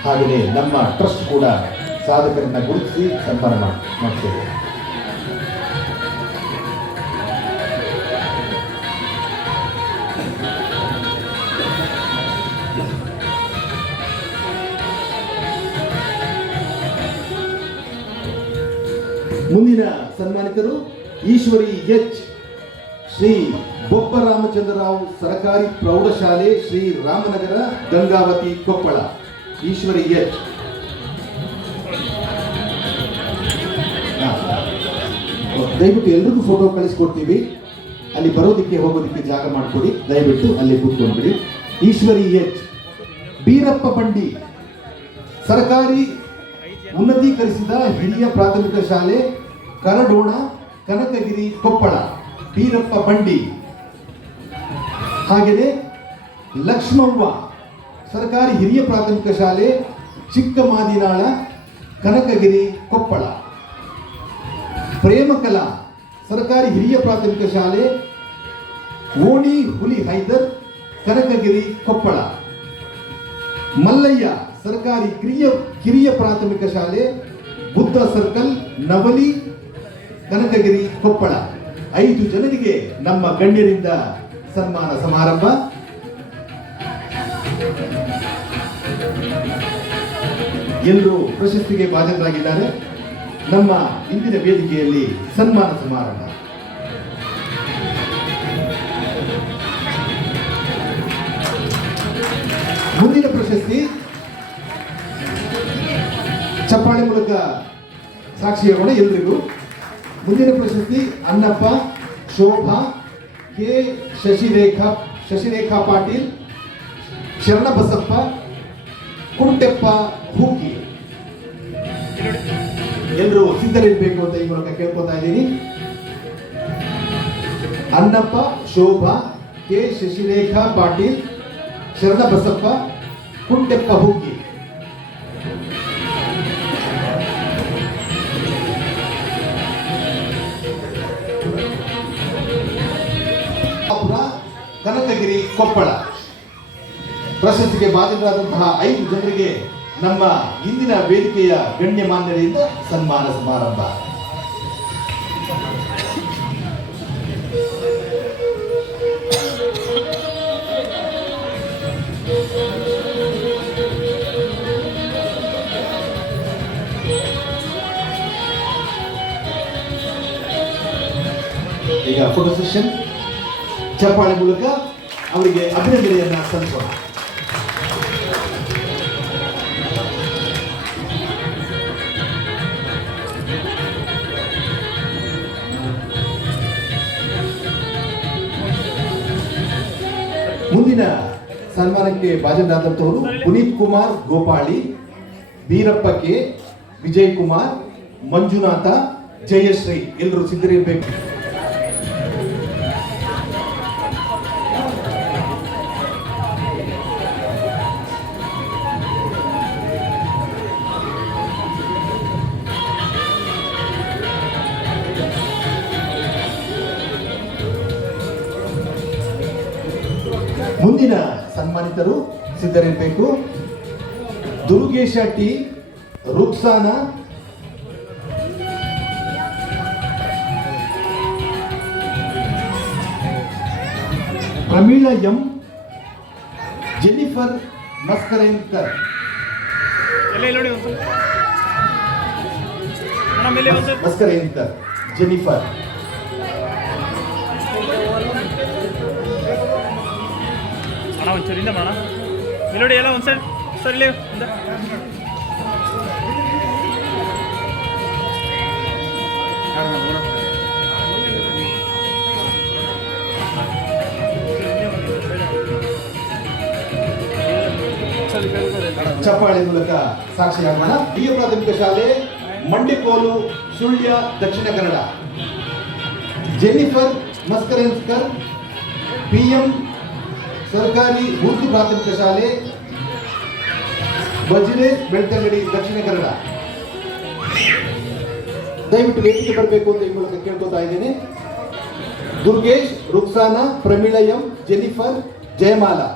ಹಾಗೆಯೇ ನಮ್ಮ ಟ್ರಸ್ಟ್ ಕೂಡ ಸಾಧಕರನ್ನ ಗುರುತಿಸಿ ಸನ್ಮಾನ ಮಾಡ್ತೇವೆ. ಮುಂದಿನ ಸನ್ಮಾನಿತರು ಈಶ್ವರಿ ಎಚ್, ಶ್ರೀ ಬೊಪ್ಪರಾಮಚಂದ್ರರಾವ್, ಸರ್ಕಾರಿ ಪ್ರೌಢಶಾಲೆ ಶ್ರೀ ರಾಮನಗರ, ಗಂಗಾವತಿ, ಕೊಪ್ಪಳ. ಈಶ್ವರಿ ಎಚ್. ದಯವಿಟ್ಟು ಎಲ್ರಿಗೂ ಫೋಟೋ ಕಳಿಸ್ಕೊಡ್ತೀವಿ. ಅಲ್ಲಿ ಬರೋದಕ್ಕೆ ಹೋಗೋದಕ್ಕೆ ಜಾಗ ಮಾಡಿಕೊಡಿ. ದಯವಿಟ್ಟು ಅಲ್ಲಿ ಕೂತ್ಕೊಂಡ್ಬಿಡಿ. ಈಶ್ವರಿ ಎಚ್. ಬೀರಪ್ಪ ಬಂಡಿ, ಸರ್ಕಾರಿ ಉನ್ನತೀಕರಿಸಿದ ಹಿರಿಯ ಪ್ರಾಥಮಿಕ ಶಾಲೆ ಕರಡೋಣ, ಕನಕಗಿರಿ, ಕೊಪ್ಪಳ. ಬೀರಪ್ಪ ಬಂಡಿ. ಹಾಗೆಯೇ ಲಕ್ಷ್ಮವ್ವ, ಸರ್ಕಾರಿ ಹಿರಿಯ ಪ್ರಾಥಮಿಕ ಶಾಲೆ ಚಿಕ್ಕಮಾದಿನಾಳ, ಕನಕಗಿರಿ, ಕೊಪ್ಪಳ. ಪ್ರೇಮಕಲಾ, ಸರ್ಕಾರಿ ಹಿರಿಯ ಪ್ರಾಥಮಿಕ ಶಾಲೆ ಓಣಿ ಹುಲಿ ಹೈದರ್, ಕನಕಗಿರಿ, ಕೊಪ್ಪಳ. ಮಲ್ಲಯ್ಯ, ಸರ್ಕಾರಿ ಕಿರಿಯ ಪ್ರಾಥಮಿಕ ಶಾಲೆ ಬುದ್ಧ ಸರ್ಕಲ್, ನವಲಿ, ಕನಕಗಿರಿ, ಕೊಪ್ಪಳ. 5 ಜನರಿಗೆ ನಮ್ಮ ಗಣ್ಯರಿಂದ ಸನ್ಮಾನ ಸಮಾರಂಭ. ಎಲ್ಲರೂ ಪ್ರಶಸ್ತಿಗೆ ಭಾಜನರಾಗಿದ್ದಾರೆ. ನಮ್ಮ ಇಂದಿನ ವೇದಿಕೆಯಲ್ಲಿ ಸನ್ಮಾನ ಸಮಾರಂಭ. ಸಾಕ್ಷಿಯಾಗೋಣ ಎಲ್ರಿಗೂ. ಮುಂದಿನ ಪ್ರಶಸ್ತಿ ಅನ್ನಪ್ಪ, ಶೋಭಾ, ಕೆ ಶಶಿರೇಖಾ ಪಾಟೀಲ್, ಶರಣಬಸಪ್ಪ, ಕುಂಟೆಪ್ಪ ಹೂಕಿ. ಎಲ್ಲರೂ ಸಿದ್ಧರಿರಬೇಕು ಅಂತ ಈ ಮೂಲಕ ಕೇಳ್ಕೊತಾ ಇದ್ದೀನಿ. ಅನ್ನಪ್ಪ, ಶೋಭಾ, ಕೆ ಶಶಿರೇಖಾ ಪಾಟೀಲ್, ಶರಣಬಸಪ್ಪ, ಕುಂಟೆಪ್ಪ ಹೂಕಿ. ಕನಕಗಿರಿ, ಕೊಪ್ಪಳ. ಪ್ರಶಸ್ತಿಗೆ ಭಾಜನರಾದಂತಹ 5 ಜನರಿಗೆ ನಮ್ಮ ಇಂದಿನ ವೇದಿಕೆಯ ಗಣ್ಯಮಾನ್ಯರಿಂದ ಸನ್ಮಾನ ಸಮಾರಂಭ. ಈಗ ಫೋಟೋ ಸೆಷನ್ ಚಪ್ಪಾಳೆ ಮೂಲಕ ಅವರಿಗೆ ಅಭಿನಂದನೆಯನ್ನ ಸಲ್ಲಿಸೋಣ. ಮುಂದಿನ ಸನ್ಮಾನಕ್ಕೆ ಭಾಜನರಾದಂಥವರು ಪುನೀತ್ ಕುಮಾರ್ ಗೋಪಾಳಿ, ಬೀರಪ್ಪ ಕೆ, ವಿಜಯ್ ಕುಮಾರ್, ಮಂಜುನಾಥ, ಜಯಶ್ರೀ. ಎಲ್ಲರೂ ಸಿದ್ಧರಿರಬೇಕು. ಮುಂದಿನ ಸನ್ಮಾನಿತರು ಸಿದ್ಧರಿರಬೇಕು. Durgesha T, Ruksana, Pramila M, Jennifer Mascarenhas. Mascarenhas, Jennifer. ಅಣ್ಣ ಒಂಚೂರಿಂದ ಮಾಡೋಣ ಮೆಲೋಡಿ ಎಲ್ಲ ಒಂದು ಸೈಡ್ ಸರ್ ಇಲ್ಲಿ ಚಪ್ಪಾಳೆ ಮೂಲಕ ಸಾಕ್ಷಿಯಾಗೋಣ. ಹಿರಿಯ ಪ್ರಾಥಮಿಕ ಶಾಲೆ ಮಂಡಿಕೋಲು, ಸುಳ್ಯ, ದಕ್ಷಿಣ ಕನ್ನಡ. ಜೆನಿಫರ್ ಮಸ್ಕರೇನ್ಸ್ಕರ್, PM ಸರ್ಕಾರಿ ಉರ್ದು ಪ್ರಾಥಮಿಕ ಶಾಲೆ ಬಜ್ರೆ, ಬೆಳ್ತಂಗಡಿ, ದಕ್ಷಿಣ ಕನ್ನಡ. ದಯವಿಟ್ಟು ವೇದಿಕೆ ಬರಬೇಕು ಅಂತ ಈ ಮೂಲಕ ಕೇಳ್ಕೊತಾ ಇದ್ದೇನೆ. Durgesh, Ruksana, Pramila M, Jennifer, Jayamala.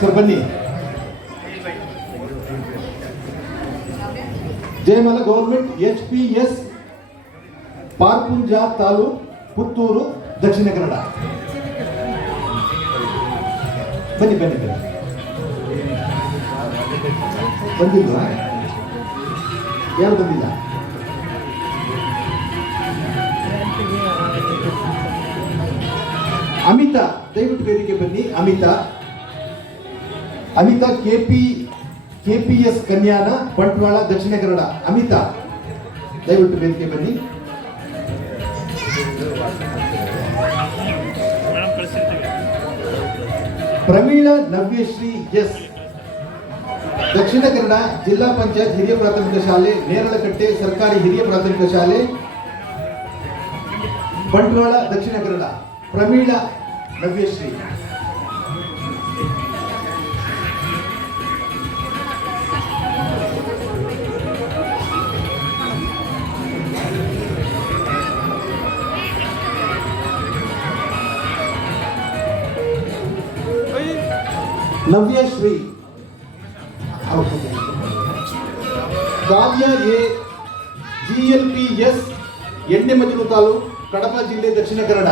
Sir ಬನ್ನಿ. Jayamala government HPS ಪಾರ್ಪುಂಜ taluk, Puttur, Dakshina Kannada. ಬನ್ನಿ ಬನ್ನಿ ಬನ್ನಿ. ಬಂದಿಲ್ಲ? ಯಾರು ಬಂದಿಲ್ಲ? ಅಮಿತಾ, ದಯವಿಟ್ಟು ವೇದಿಕೆ ಬನ್ನಿ. ಅಮಿತಾ KPS ಕನ್ಯಾನ, ಬಂಟ್ವಾಳ, ದಕ್ಷಿಣ ಕನ್ನಡ. ಅಮಿತಾ, ದಯವಿಟ್ಟು ವೇದಿಕೆ ಬನ್ನಿ. ಪ್ರಮೀಳಾ ನವ್ಯಶ್ರೀ ಎಸ್, ದಕ್ಷಿಣ ಕನ್ನಡ ಜಿಲ್ಲಾ ಪಂಚಾಯತ್ ಹಿರಿಯ ಪ್ರಾಥಮಿಕ ಶಾಲೆ, ನೇರಳಕಟ್ಟೆ ಸರ್ಕಾರಿ ಹಿರಿಯ ಪ್ರಾಥಮಿಕ ಶಾಲೆ, ಬಂಟ್ವಾಳ, ದಕ್ಷಿಣ ಕನ್ನಡ. ಪ್ರಮೀಳಾ ನವ್ಯಶ್ರೀ. ನವ್ಯಶ್ರೀ. ಕಾವ್ಯ ಎ, GLPS, ಎಣ್ಣೆಮಜಲು ತಾಲೂಕು, ಕಡಪ ಜಿಲ್ಲೆ, ದಕ್ಷಿಣ ಕನ್ನಡ.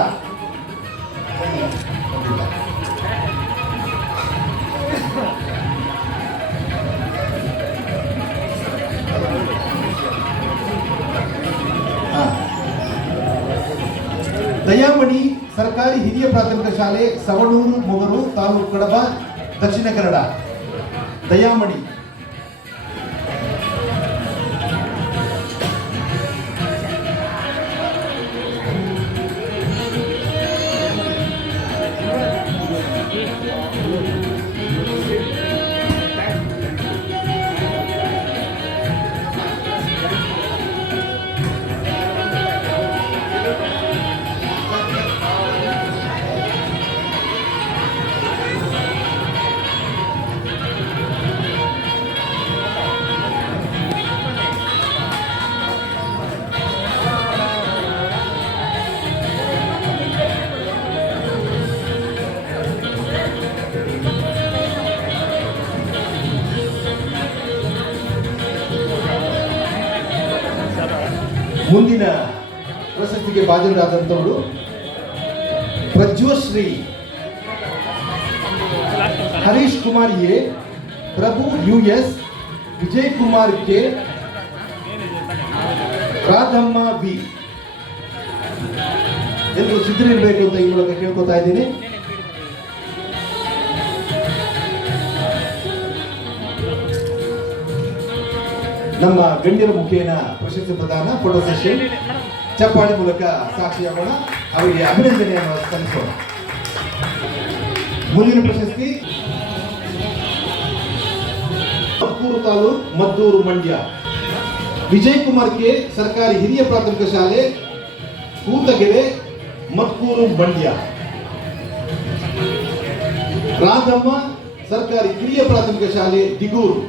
ದಯಾಮಣಿ ಸರ್ಕಾರಿ ಹಿರಿಯ ಪ್ರಾಥಮಿಕ ಶಾಲೆ, ಸವಣೂರು, ಮೊಗರು ತಾಲೂಕು, ಕಡಬ, ದಕ್ಷಿಣ ಕನ್ನಡ. ದಯಾಮಣಿ. ಮುಂದಿನ ಪ್ರಶಸ್ತಿಗೆ ಭಾಜನರಾದಂಥವರು Prajwashree Harish Kumar A, Prabhu US, Vijay Kumar K, Radhamma B. ಎಲ್ಲರೂ ಸಿದ್ಧರಿರಬೇಕು ಅಂತ ಈ ಮೂಲಕ ಕೇಳ್ಕೊತಾ ಇದ್ದೀನಿ. ನಮ್ಮ ಗಣ್ಯರ ಮುಖೇನ ಪ್ರಶಸ್ತಿ ಪ್ರದಾನ, ಫೋಟೋ ಸೆಷನ್, ಚಪ್ಪಾಳೆ ಮೂಲಕ ಸಾಕ್ಷಿಯಾಗೋಣ, ಅವರಿಗೆ ಅಭಿನಂದನೆಯನ್ನು ಸಲ್ಲಿಸೋಣ. ಮುಂದಿನ ಪ್ರಶಸ್ತಿ ಮದ್ದೂರು ತಾಲೂಕು, ಮದ್ದೂರು, ಮಂಡ್ಯ. ವಿಜಯ್ ಕುಮಾರ್ ಕೆ, ಸರ್ಕಾರಿ ಹಿರಿಯ ಪ್ರಾಥಮಿಕ ಶಾಲೆ, ಕೂತಗೆರೆ, ಮದ್ದೂರು, ಮಂಡ್ಯ. ರಾಧಮ್ಮ, ಸರ್ಕಾರಿ ಕಿರಿಯ ಪ್ರಾಥಮಿಕ ಶಾಲೆ, ದಿಗೂರು.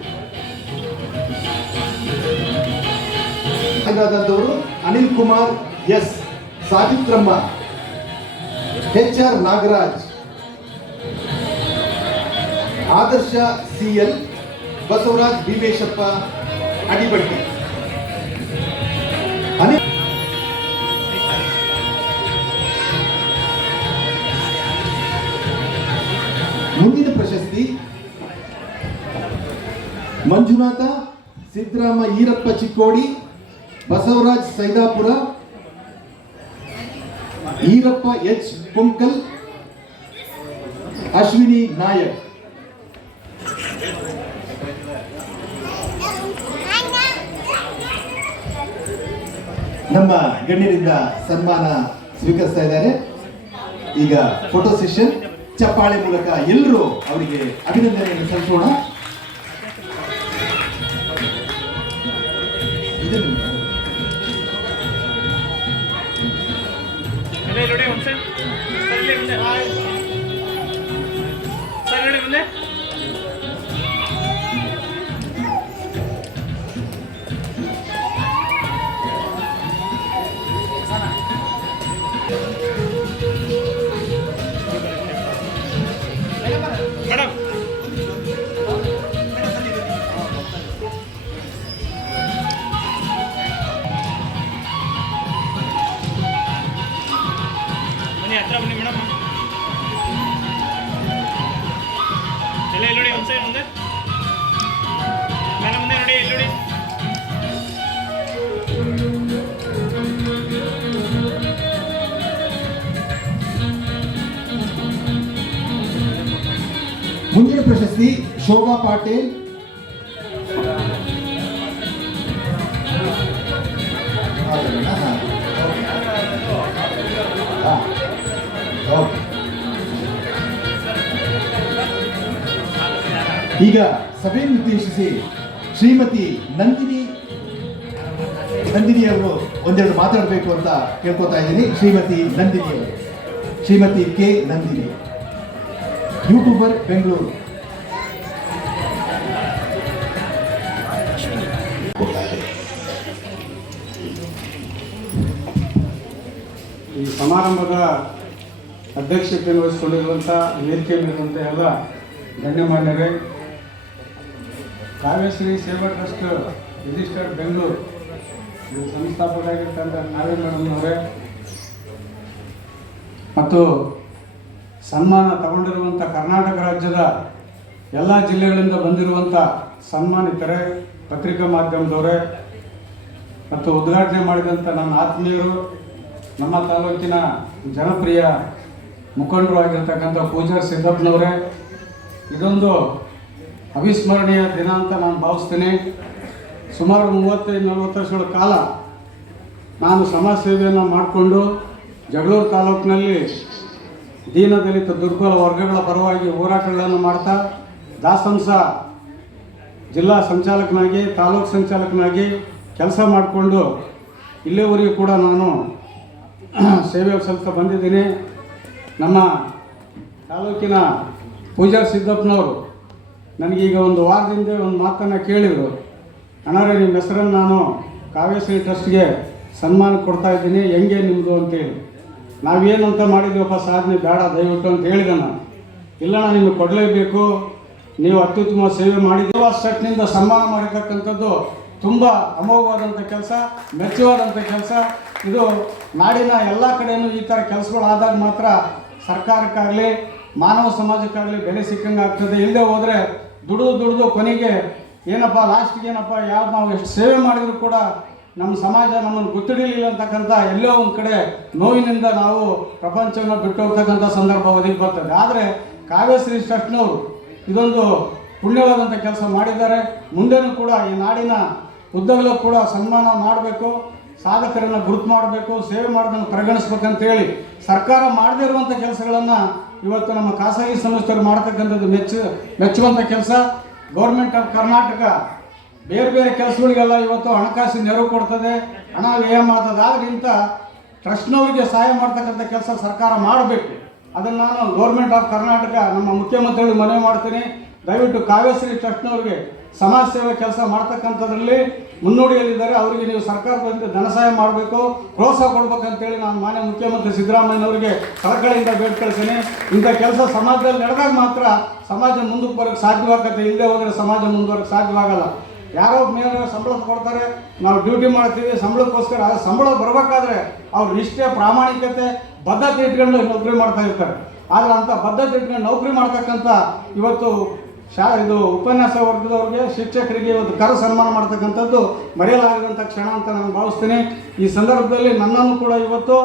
ಾದಂಥವರು ಅನಿಲ್ ಕುಮಾರ್ S, ಸಾವಿತ್ರಮ್ಮ, HR ನಾಗರಾಜ್, ಆದರ್ಶ CL, ಬಸವರಾಜ್ ಭೀಮೇಶಪ್ಪ ಅಡಿಬಟ್ಟಿ. ಮುಂದಿನ ಪ್ರಶಸ್ತಿ ಮಂಜುನಾಥ, ಸಿದ್ದರಾಮ ಈರಪ್ಪ ಚಿಕ್ಕೋಡಿ, ಬಸವರಾಜ್ ಸೈದಾಪುರ, ಈರಪ್ಪ H ಕೊಂಕಲ್, ಅಶ್ವಿನಿ ನಾಯಕ್. ನಮ್ಮ ಗಣ್ಯರಿಂದ ಸನ್ಮಾನ ಸ್ವೀಕರಿಸ್ತಾ ಇದ್ದಾರೆ. ಈಗ ಫೋಟೋ ಸೆಷನ್, ಚಪ್ಪಾಳೆ ಮೂಲಕ ಎಲ್ಲರೂ ಅವರಿಗೆ ಅಭಿನಂದನೆಯನ್ನು ಸಲ್ಲಿಸೋಣ. ನೋಡಿ ಒಂದು ಸೈಡ್ ಸರ್, ಇಲ್ಲಿ ಮುಂದೆ ಸರ್, ನೋಡಿ ಮುಂದೆ. ಮೇಡಮ್ ಬನ್ನಿ, ಹತ್ರ ಬನ್ನಿ ಮೇಡಮ್. ಎಲ್ಲ ಇಲ್ಲಿ ನೋಡಿ, ಒಂದು ಸೈಡ್ ಮುಂದೆ ಮೇಡಮ್, ಮುಂದೆ ನೋಡಿ, ಇಲ್ಲಿ ನೋಡಿ. ಮುಂದಿನ ಪ್ರಶಸ್ತಿ ಶೋಭಾ ಪಾಟೀಲ್, ಈಗ ಸಭೆಯನ್ನು ಉದ್ದೇಶಿಸಿ ಶ್ರೀಮತಿ ನಂದಿನಿ ಅವರು ಒಂದೆರಡು ಮಾತಾಡಬೇಕು ಅಂತ ಕೇಳ್ಕೊತಾ ಇದ್ದೀನಿ. ಶ್ರೀಮತಿ ನಂದಿನಿ ಅವರು, ಶ್ರೀಮತಿ ಕೆ ನಂದಿನಿ, ಯೂಟ್ಯೂಬರ್, ಬೆಂಗಳೂರು. ಈ ಸಮಾರಂಭದ ಅಧ್ಯಕ್ಷತೆಯನ್ನು ವಹಿಸಿಕೊಂಡಿರುವಂಥ ವೇದಿಕೆ ಮೇಲಿರುವಂಥ ಎಲ್ಲ ಗಣ್ಯಮಾನ್ಯರೇ, ಕಾವ್ಯಶ್ರೀ ಸೇವಾ ಟ್ರಸ್ಟ್ ರಿಜಿಸ್ಟರ್ಡ್ ಬೆಂಗಳೂರು ಸಂಸ್ಥಾಪಕರಾಗಿರ್ತಕ್ಕಂಥ ಕಾವ್ಯ ಮೇಡಮ್ನವರೇ ಮತ್ತು ಸನ್ಮಾನ ತಗೊಂಡಿರುವಂಥ ಕರ್ನಾಟಕ ರಾಜ್ಯದ ಎಲ್ಲ ಜಿಲ್ಲೆಗಳಿಂದ ಬಂದಿರುವಂಥ ಸನ್ಮಾನಿತರೇ, ಪತ್ರಿಕಾ ಮಾಧ್ಯಮದವರೇ ಮತ್ತು ಉದ್ಘಾಟನೆ ಮಾಡಿದಂಥ ನನ್ನ ಆತ್ಮೀಯರು, ನಮ್ಮ ತಾಲೂಕಿನ ಜನಪ್ರಿಯ ಮುಖಂಡರು ಆಗಿರ್ತಕ್ಕಂಥ ಪೂಜಾರ್ ಸಿದ್ದಪ್ಪನವರೇ, ಇದೊಂದು ಅವಿಸ್ಮರಣೀಯ ದಿನ ಅಂತ ನಾನು ಭಾವಿಸ್ತೀನಿ. ಸುಮಾರು 35-40 ವರ್ಷಗಳ ಕಾಲ ನಾನು ಸಮಾಜ ಸೇವೆಯನ್ನು ಮಾಡಿಕೊಂಡು ಜಗಳೂರು ತಾಲೂಕಿನಲ್ಲಿ ದೀನದಲಿತ ದುರ್ಬಲ ವರ್ಗಗಳ ಪರವಾಗಿ ಹೋರಾಟಗಳನ್ನು ಮಾಡ್ತಾ ದಾಸಂಸ ಜಿಲ್ಲಾ ಸಂಚಾಲಕನಾಗಿ, ತಾಲೂಕು ಸಂಚಾಲಕನಾಗಿ ಕೆಲಸ ಮಾಡಿಕೊಂಡು ಇಲ್ಲಿವರೆಗೂ ಕೂಡ ನಾನು ಸೇವೆ ಸಲ್ಲಿಸ್ತಾ ಬಂದಿದ್ದೀನಿ. ನಮ್ಮ ತಾಲೂಕಿನ ಪೂಜಾರ್ ಸಿದ್ದಪ್ಪನವರು ನನಗೀಗ ಒಂದು ವಾರದಿಂದ ಒಂದು ಮಾತನ್ನು ಕೇಳಿದರು, ಅಣ್ಣಾರೇ ನಿಮ್ಮ ಹೆಸರನ್ನು ನಾನು ಕಾವ್ಯಶ್ರೀ ಟ್ರಸ್ಟ್ಗೆ ಸನ್ಮಾನ ಕೊಡ್ತಾ ಇದ್ದೀನಿ, ಹೆಂಗೆ ನಿಮ್ಮದು ಅಂತೇಳಿ. ನಾವೇನಂತ ಮಾಡಿದ್ದೀವಪ್ಪ ಸಾಧನೆ, ಬೇಡ ದಯವಿಟ್ಟು ಅಂತ ಹೇಳಿದೆ ನಾನು. ಇಲ್ಲ ನಾನು ನಿಮಗೆ ಕೊಡಲೇಬೇಕು, ನೀವು ಅತ್ಯುತ್ತಮ ಸೇವೆ ಮಾಡಿದ್ದೀವಿ. ಸ್ಟೆಟ್ನಿಂದ ಸನ್ಮಾನ ಮಾಡಿರ್ತಕ್ಕಂಥದ್ದು ತುಂಬ ಅಮೋಘವಾದಂಥ ಕೆಲಸ, ಮೆಚ್ಚುವಾದಂಥ ಕೆಲಸ. ಇದು ನಾಡಿನ ಎಲ್ಲ ಕಡೆಯೂ ಈ ಥರ ಕೆಲಸಗಳಾದಾಗ ಮಾತ್ರ ಸರ್ಕಾರಕ್ಕಾಗಲಿ ಮಾನವ ಸಮಾಜಕ್ಕಾಗಲಿ ಬೆಲೆ ಸಿಕ್ಕಂಗೆ ಆಗ್ತದೆ. ಇಲ್ಲದೆ ಹೋದರೆ ದುಡಿದು ಕೊನೆಗೆ ಏನಪ್ಪ ಲಾಸ್ಟ್ಗೆ ಏನಪ್ಪ ಯಾವ್ದು ನಾವು ಎಷ್ಟು ಸೇವೆ ಮಾಡಿದರೂ ಕೂಡ ನಮ್ಮ ಸಮಾಜ ನಮ್ಮನ್ನು ಗೊತ್ತಿಡಲಿಲ್ಲ ಅಂತಕ್ಕಂಥ ಎಲ್ಲೋ ಒಂದು ಕಡೆ ನೋವಿನಿಂದ ನಾವು ಪ್ರಪಂಚವನ್ನು ಬಿಟ್ಟು ಹೋಗ್ತಕ್ಕಂಥ ಸಂದರ್ಭ ಒದಗಿ ಬರ್ತದೆ. ಆದರೆ ಕಾವ್ಯಶ್ರೀ ಟ್ರಸ್ಟ್ನವರು ಇದೊಂದು ಪುಣ್ಯವಾದಂಥ ಕೆಲಸ ಮಾಡಿದ್ದಾರೆ. ಮುಂದೆನೂ ಕೂಡ ಈ ನಾಡಿನ ಉದ್ದಗಲೂ ಕೂಡ ಸನ್ಮಾನ ಮಾಡಬೇಕು, ಸಾಧಕರನ್ನು ಗುರುತು ಮಾಡಬೇಕು, ಸೇವೆ ಮಾಡೋದನ್ನು ಪರಿಗಣಿಸ್ಬೇಕಂತೇಳಿ ಸರ್ಕಾರ ಮಾಡದೇ ಇರುವಂಥ ಕೆಲಸಗಳನ್ನು ಇವತ್ತು ನಮ್ಮ ಖಾಸಗಿ ಸಂಸ್ಥೆಗಳು ಮಾಡ್ತಕ್ಕಂಥದ್ದು ಮೆಚ್ಚುವಂಥ ಕೆಲಸ. ಗೌರ್ಮೆಂಟ್ ಆಫ್ ಕರ್ನಾಟಕ ಬೇರೆ ಬೇರೆ ಕೆಲಸಗಳಿಗೆಲ್ಲ ಇವತ್ತು ಹಣಕಾಸಿನ ನೆರವು ಕೊಡ್ತದೆ, ಹಣ ವ್ಯಯ ಮಾಡ್ತದೆ. ಆದರೆ ಇಂಥ ಟ್ರಸ್ಟ್ನವರಿಗೆ ಸಹಾಯ ಮಾಡ್ತಕ್ಕಂಥ ಕೆಲಸ ಸರ್ಕಾರ ಮಾಡಬೇಕು. ಅದನ್ನು ನಾನು ಗೌರ್ಮೆಂಟ್ ಆಫ್ ಕರ್ನಾಟಕ ನಮ್ಮ ಮುಖ್ಯಮಂತ್ರಿಗಳಿಗೆ ಮನವಿ ಮಾಡ್ತೀನಿ. ದಯವಿಟ್ಟು ಕಾವ್ಯಶ್ರೀ ಟ್ರಸ್ಟ್ನವ್ರಿಗೆ ಸಮಾಜ ಸೇವೆ ಕೆಲಸ ಮಾಡ್ತಕ್ಕಂಥದ್ರಲ್ಲಿ ಮುನ್ನೋಡಿಯಲ್ಲಿದ್ದಾರೆ. ಅವರಿಗೆ ನೀವು ಸರ್ಕಾರದಿಂದ ಧನ ಸಹಾಯ ಮಾಡಬೇಕು, ಪ್ರೋತ್ಸಾಹ ಕೊಡ್ಬೇಕಂತೇಳಿ ನಾನು ಮಾನ್ಯ ಮುಖ್ಯಮಂತ್ರಿ ಸಿದ್ದರಾಮಯ್ಯನವರಿಗೆ ಕಳಕಳಿಯಿಂದ ಬೇಡ್ಕೊಳ್ತೀನಿ. ಇಂಥ ಕೆಲಸ ಸಮಾಜದಲ್ಲಿ ನಡೆದಾಗ ಮಾತ್ರ ಸಮಾಜ ಮುಂದಕ್ಕೆ ಬರೋಕ್ಕೆ ಸಾಧ್ಯವಾಗುತ್ತೆ. ಇಲ್ಲದೆ ಹೋದರೆ ಸಮಾಜ ಮುಂದುವರೋಕ್ಕೆ ಸಾಧ್ಯವಾಗಲ್ಲ. ಯಾರೋ ಮೇಲೆ ಸಂಬಳ ಕೊಡ್ತಾರೆ, ನಾವು ಡ್ಯೂಟಿ ಮಾಡ್ತೀವಿ ಸಂಬಳಕ್ಕೋಸ್ಕರ. ಆ ಸಂಬಳ ಬರಬೇಕಾದ್ರೆ ಅವ್ರ ನಿಷ್ಠೆ, ಪ್ರಾಮಾಣಿಕತೆ, ಬದ್ಧತೆ ಇಟ್ಕೊಂಡು ನೌಕರಿ ಮಾಡ್ತಾ ಇರ್ತಾರೆ. ಆದರೆ ಅಂಥ ಬದ್ಧತೆ ಇಟ್ಕೊಂಡು ನೌಕರಿ ಮಾಡ್ತಕ್ಕಂಥ ಇವತ್ತು ಇದು ಉಪನ್ಯಾಸ ವರ್ಗದವ್ರಿಗೆ, ಶಿಕ್ಷಕರಿಗೆ ಇವತ್ತು ಕರ ಸನ್ಮಾನ ಮಾಡ್ತಕ್ಕಂಥದ್ದು ಮರೆಯಲಾಗದಂಥ ಕ್ಷಣ ಅಂತ ನಾನು ಭಾವಿಸ್ತೀನಿ. ಈ ಸಂದರ್ಭದಲ್ಲಿ ನನ್ನನ್ನು ಕೂಡ ಇವತ್ತು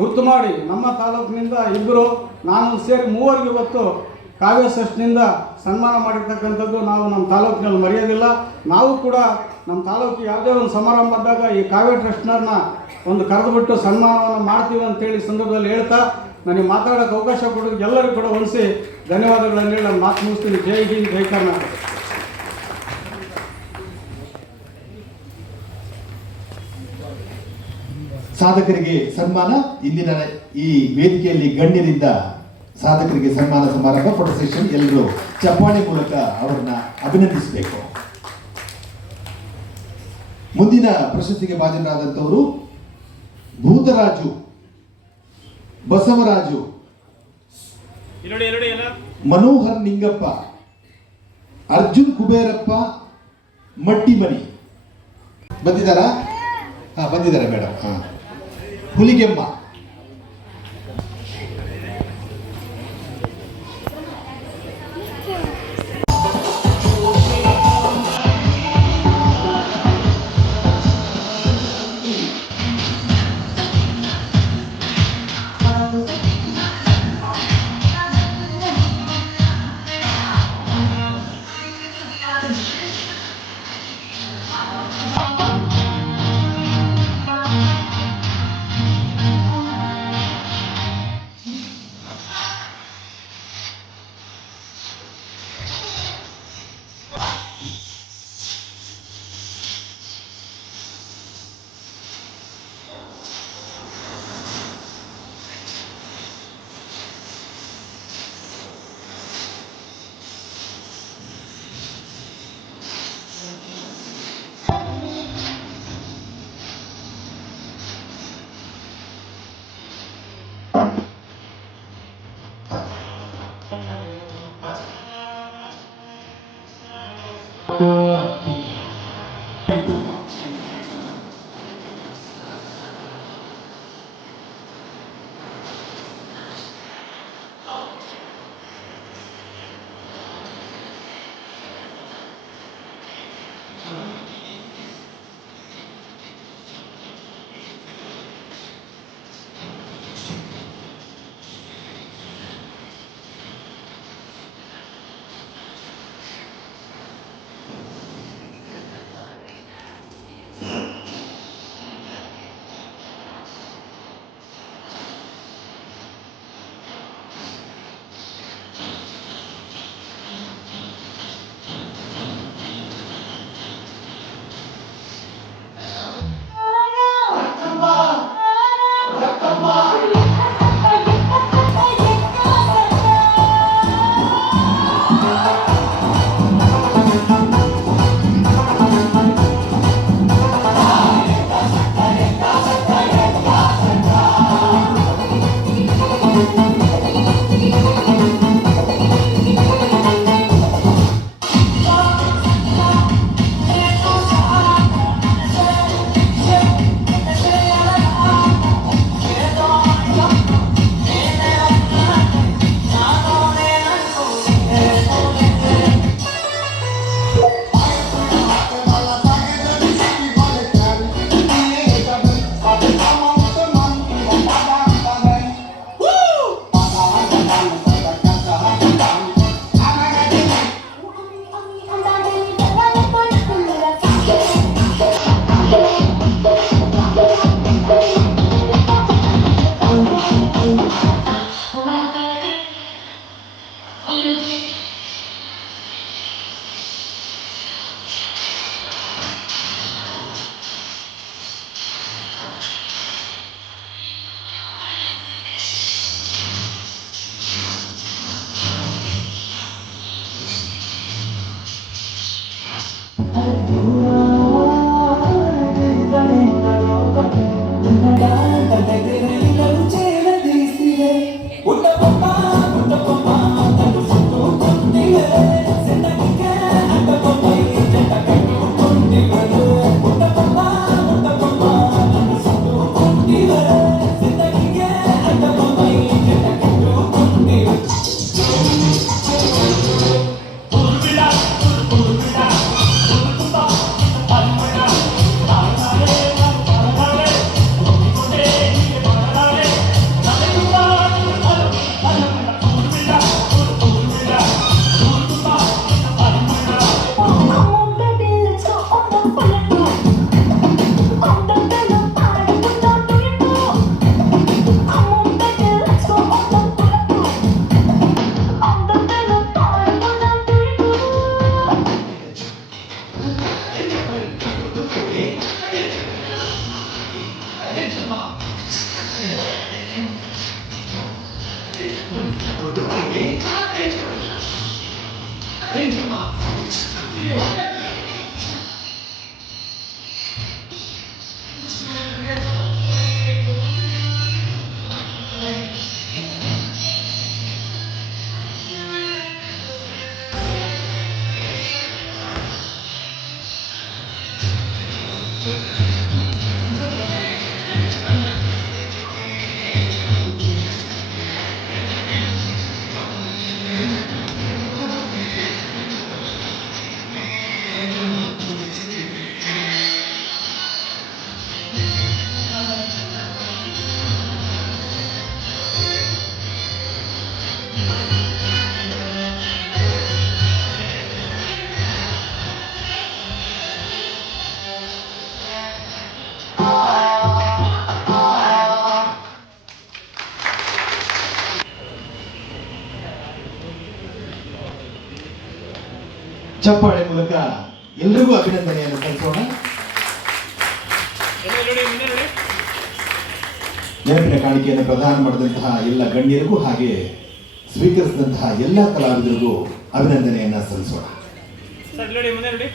ಗುರುತು ಮಾಡಿ ನಮ್ಮ ತಾಲೂಕಿನಿಂದ ಇಬ್ಬರು, ನಾನು ಸೇರಿ ಮೂವರಿಗೆ ಇವತ್ತು ಕಾವ್ಯ ಟ್ರಸ್ಟ್ನಿಂದ ಸನ್ಮಾನ ಮಾಡಿರ್ತಕ್ಕಂಥದ್ದು ನಾವು ನಮ್ಮ ತಾಲೂಕಿನಲ್ಲಿ ಮರೆಯೋದಿಲ್ಲ. ನಾವು ಕೂಡ ನಮ್ಮ ತಾಲೂಕಿಗೆ ಯಾವುದೇ ಒಂದು ಸಮಾರಂಭದಾಗ ಈ ಕಾವ್ಯ ಟ್ರಸ್ಟ್ನವ್ರನ್ನ ಒಂದು ಕರೆದುಬಿಟ್ಟು ಸನ್ಮಾನವನ್ನು ಮಾಡ್ತೀವಿ ಅಂತೇಳಿ ಸಂದರ್ಭದಲ್ಲಿ ಹೇಳ್ತಾ ನನಗೆ ಮಾತಾಡೋಕ್ಕೆ ಅವಕಾಶ ಕೊಡೋದಕ್ಕೆ ಎಲ್ಲರಿಗೂ ಕೂಡ ಹೊಲಿಸಿ ಧನ್ಯವಾದಗಳನ್ನು ಹೇಳಿ ನಾನು ಮಾತು ಮುಗಿಸ್ತೀನಿ. ಜೈ ಹಿಂದ್, ಜೈ ಕರ್ನಾಟಕ. ಸಾಧಕರಿಗೆ ಸನ್ಮಾನ. ಇಂದಿನ ಈ ವೇದಿಕೆಯಲ್ಲಿ ಗಣ್ಯರಿಂದ ಸಾಧಕರಿಗೆ ಸನ್ಮಾನ ಸಮಾರಂಭ, ಫೋಟೋ ಸೆಷನ್. ಎಲ್ಲರೂ ಚಪ್ಪಾಳೆ ಮೂಲಕ ಅವರನ್ನ ಅಭಿನಂದಿಸಬೇಕು. ಮುಂದಿನ ಪ್ರಶಸ್ತಿಗೆ ಭಾಜನರಾದಂಥವರು ಭೂತರಾಜು, ಬಸವರಾಜು, ಮನೋಹರ್ ನಿಂಗಪ್ಪ, ಅರ್ಜುನ್ ಕುಬೇರಪ್ಪ, ಮಟ್ಟಿಮನಿ. ಬಂದಿದ್ದಾರಾ? ಬಂದಿದ್ದಾರೆ ಮೇಡಮ್. ಹುಲಿಗೆಮ್ಮ, ಚಪ್ಪಾಳೆ ಮೂಲಕ ಎಲ್ರಿಗೂ ಅಭಿನಂದನೆಯನ್ನು ಸಲ್ಲಿಸೋಣ. ನೋಡಿ ಮುಂದೆ ನೋಡಿ. ನೆನಪಿನ ಕಾಣಿಕೆಯನ್ನು ಪ್ರದಾನ ಮಾಡಿದಂತಹ ಎಲ್ಲ ಗಣ್ಯರಿಗೂ ಹಾಗೆ ಸ್ವೀಕರಿಸಿದಂತಹ ಎಲ್ಲ ಕಲಾವಿದರಿಗೂ ಅಭಿನಂದನೆಯನ್ನ ಸಲ್ಲಿಸೋಣ. ಸರ್ ನೋಡಿ ಮುಂದೆ ನೋಡಿ.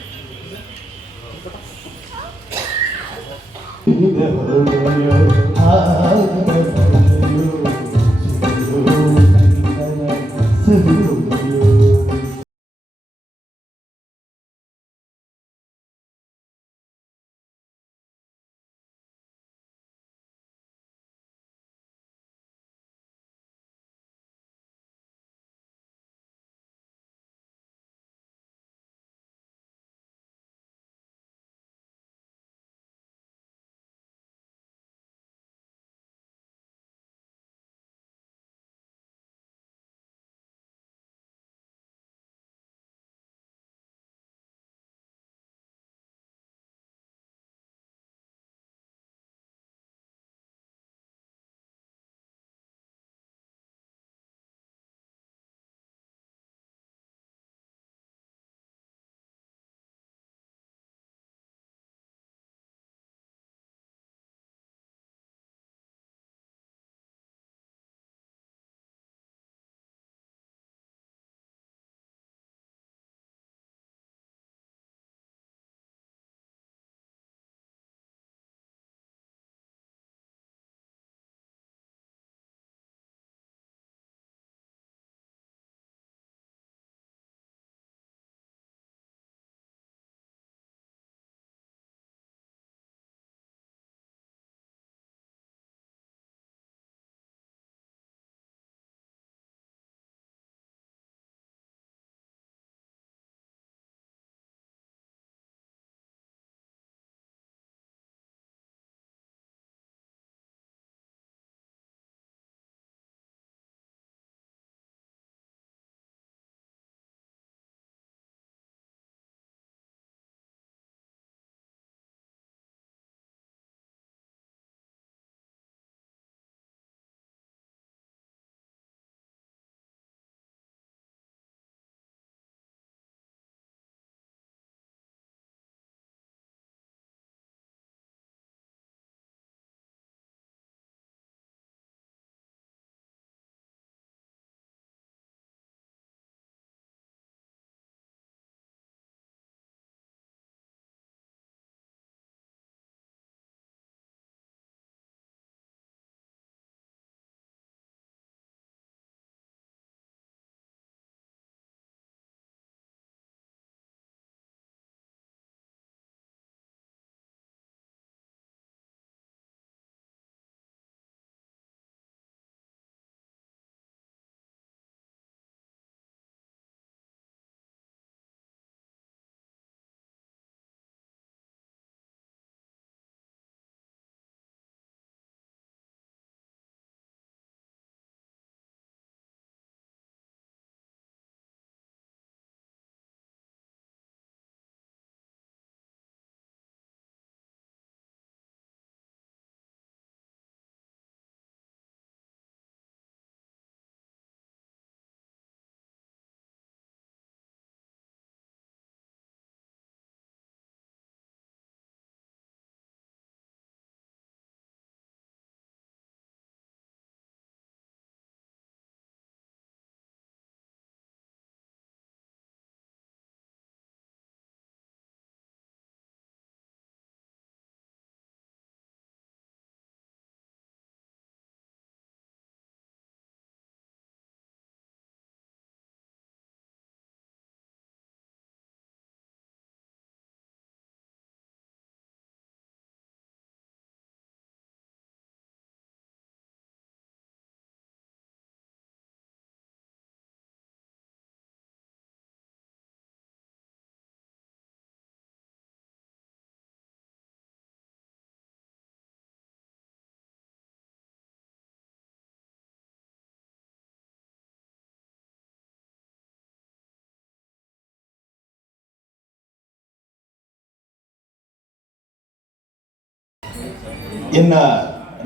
ಎನ್ನ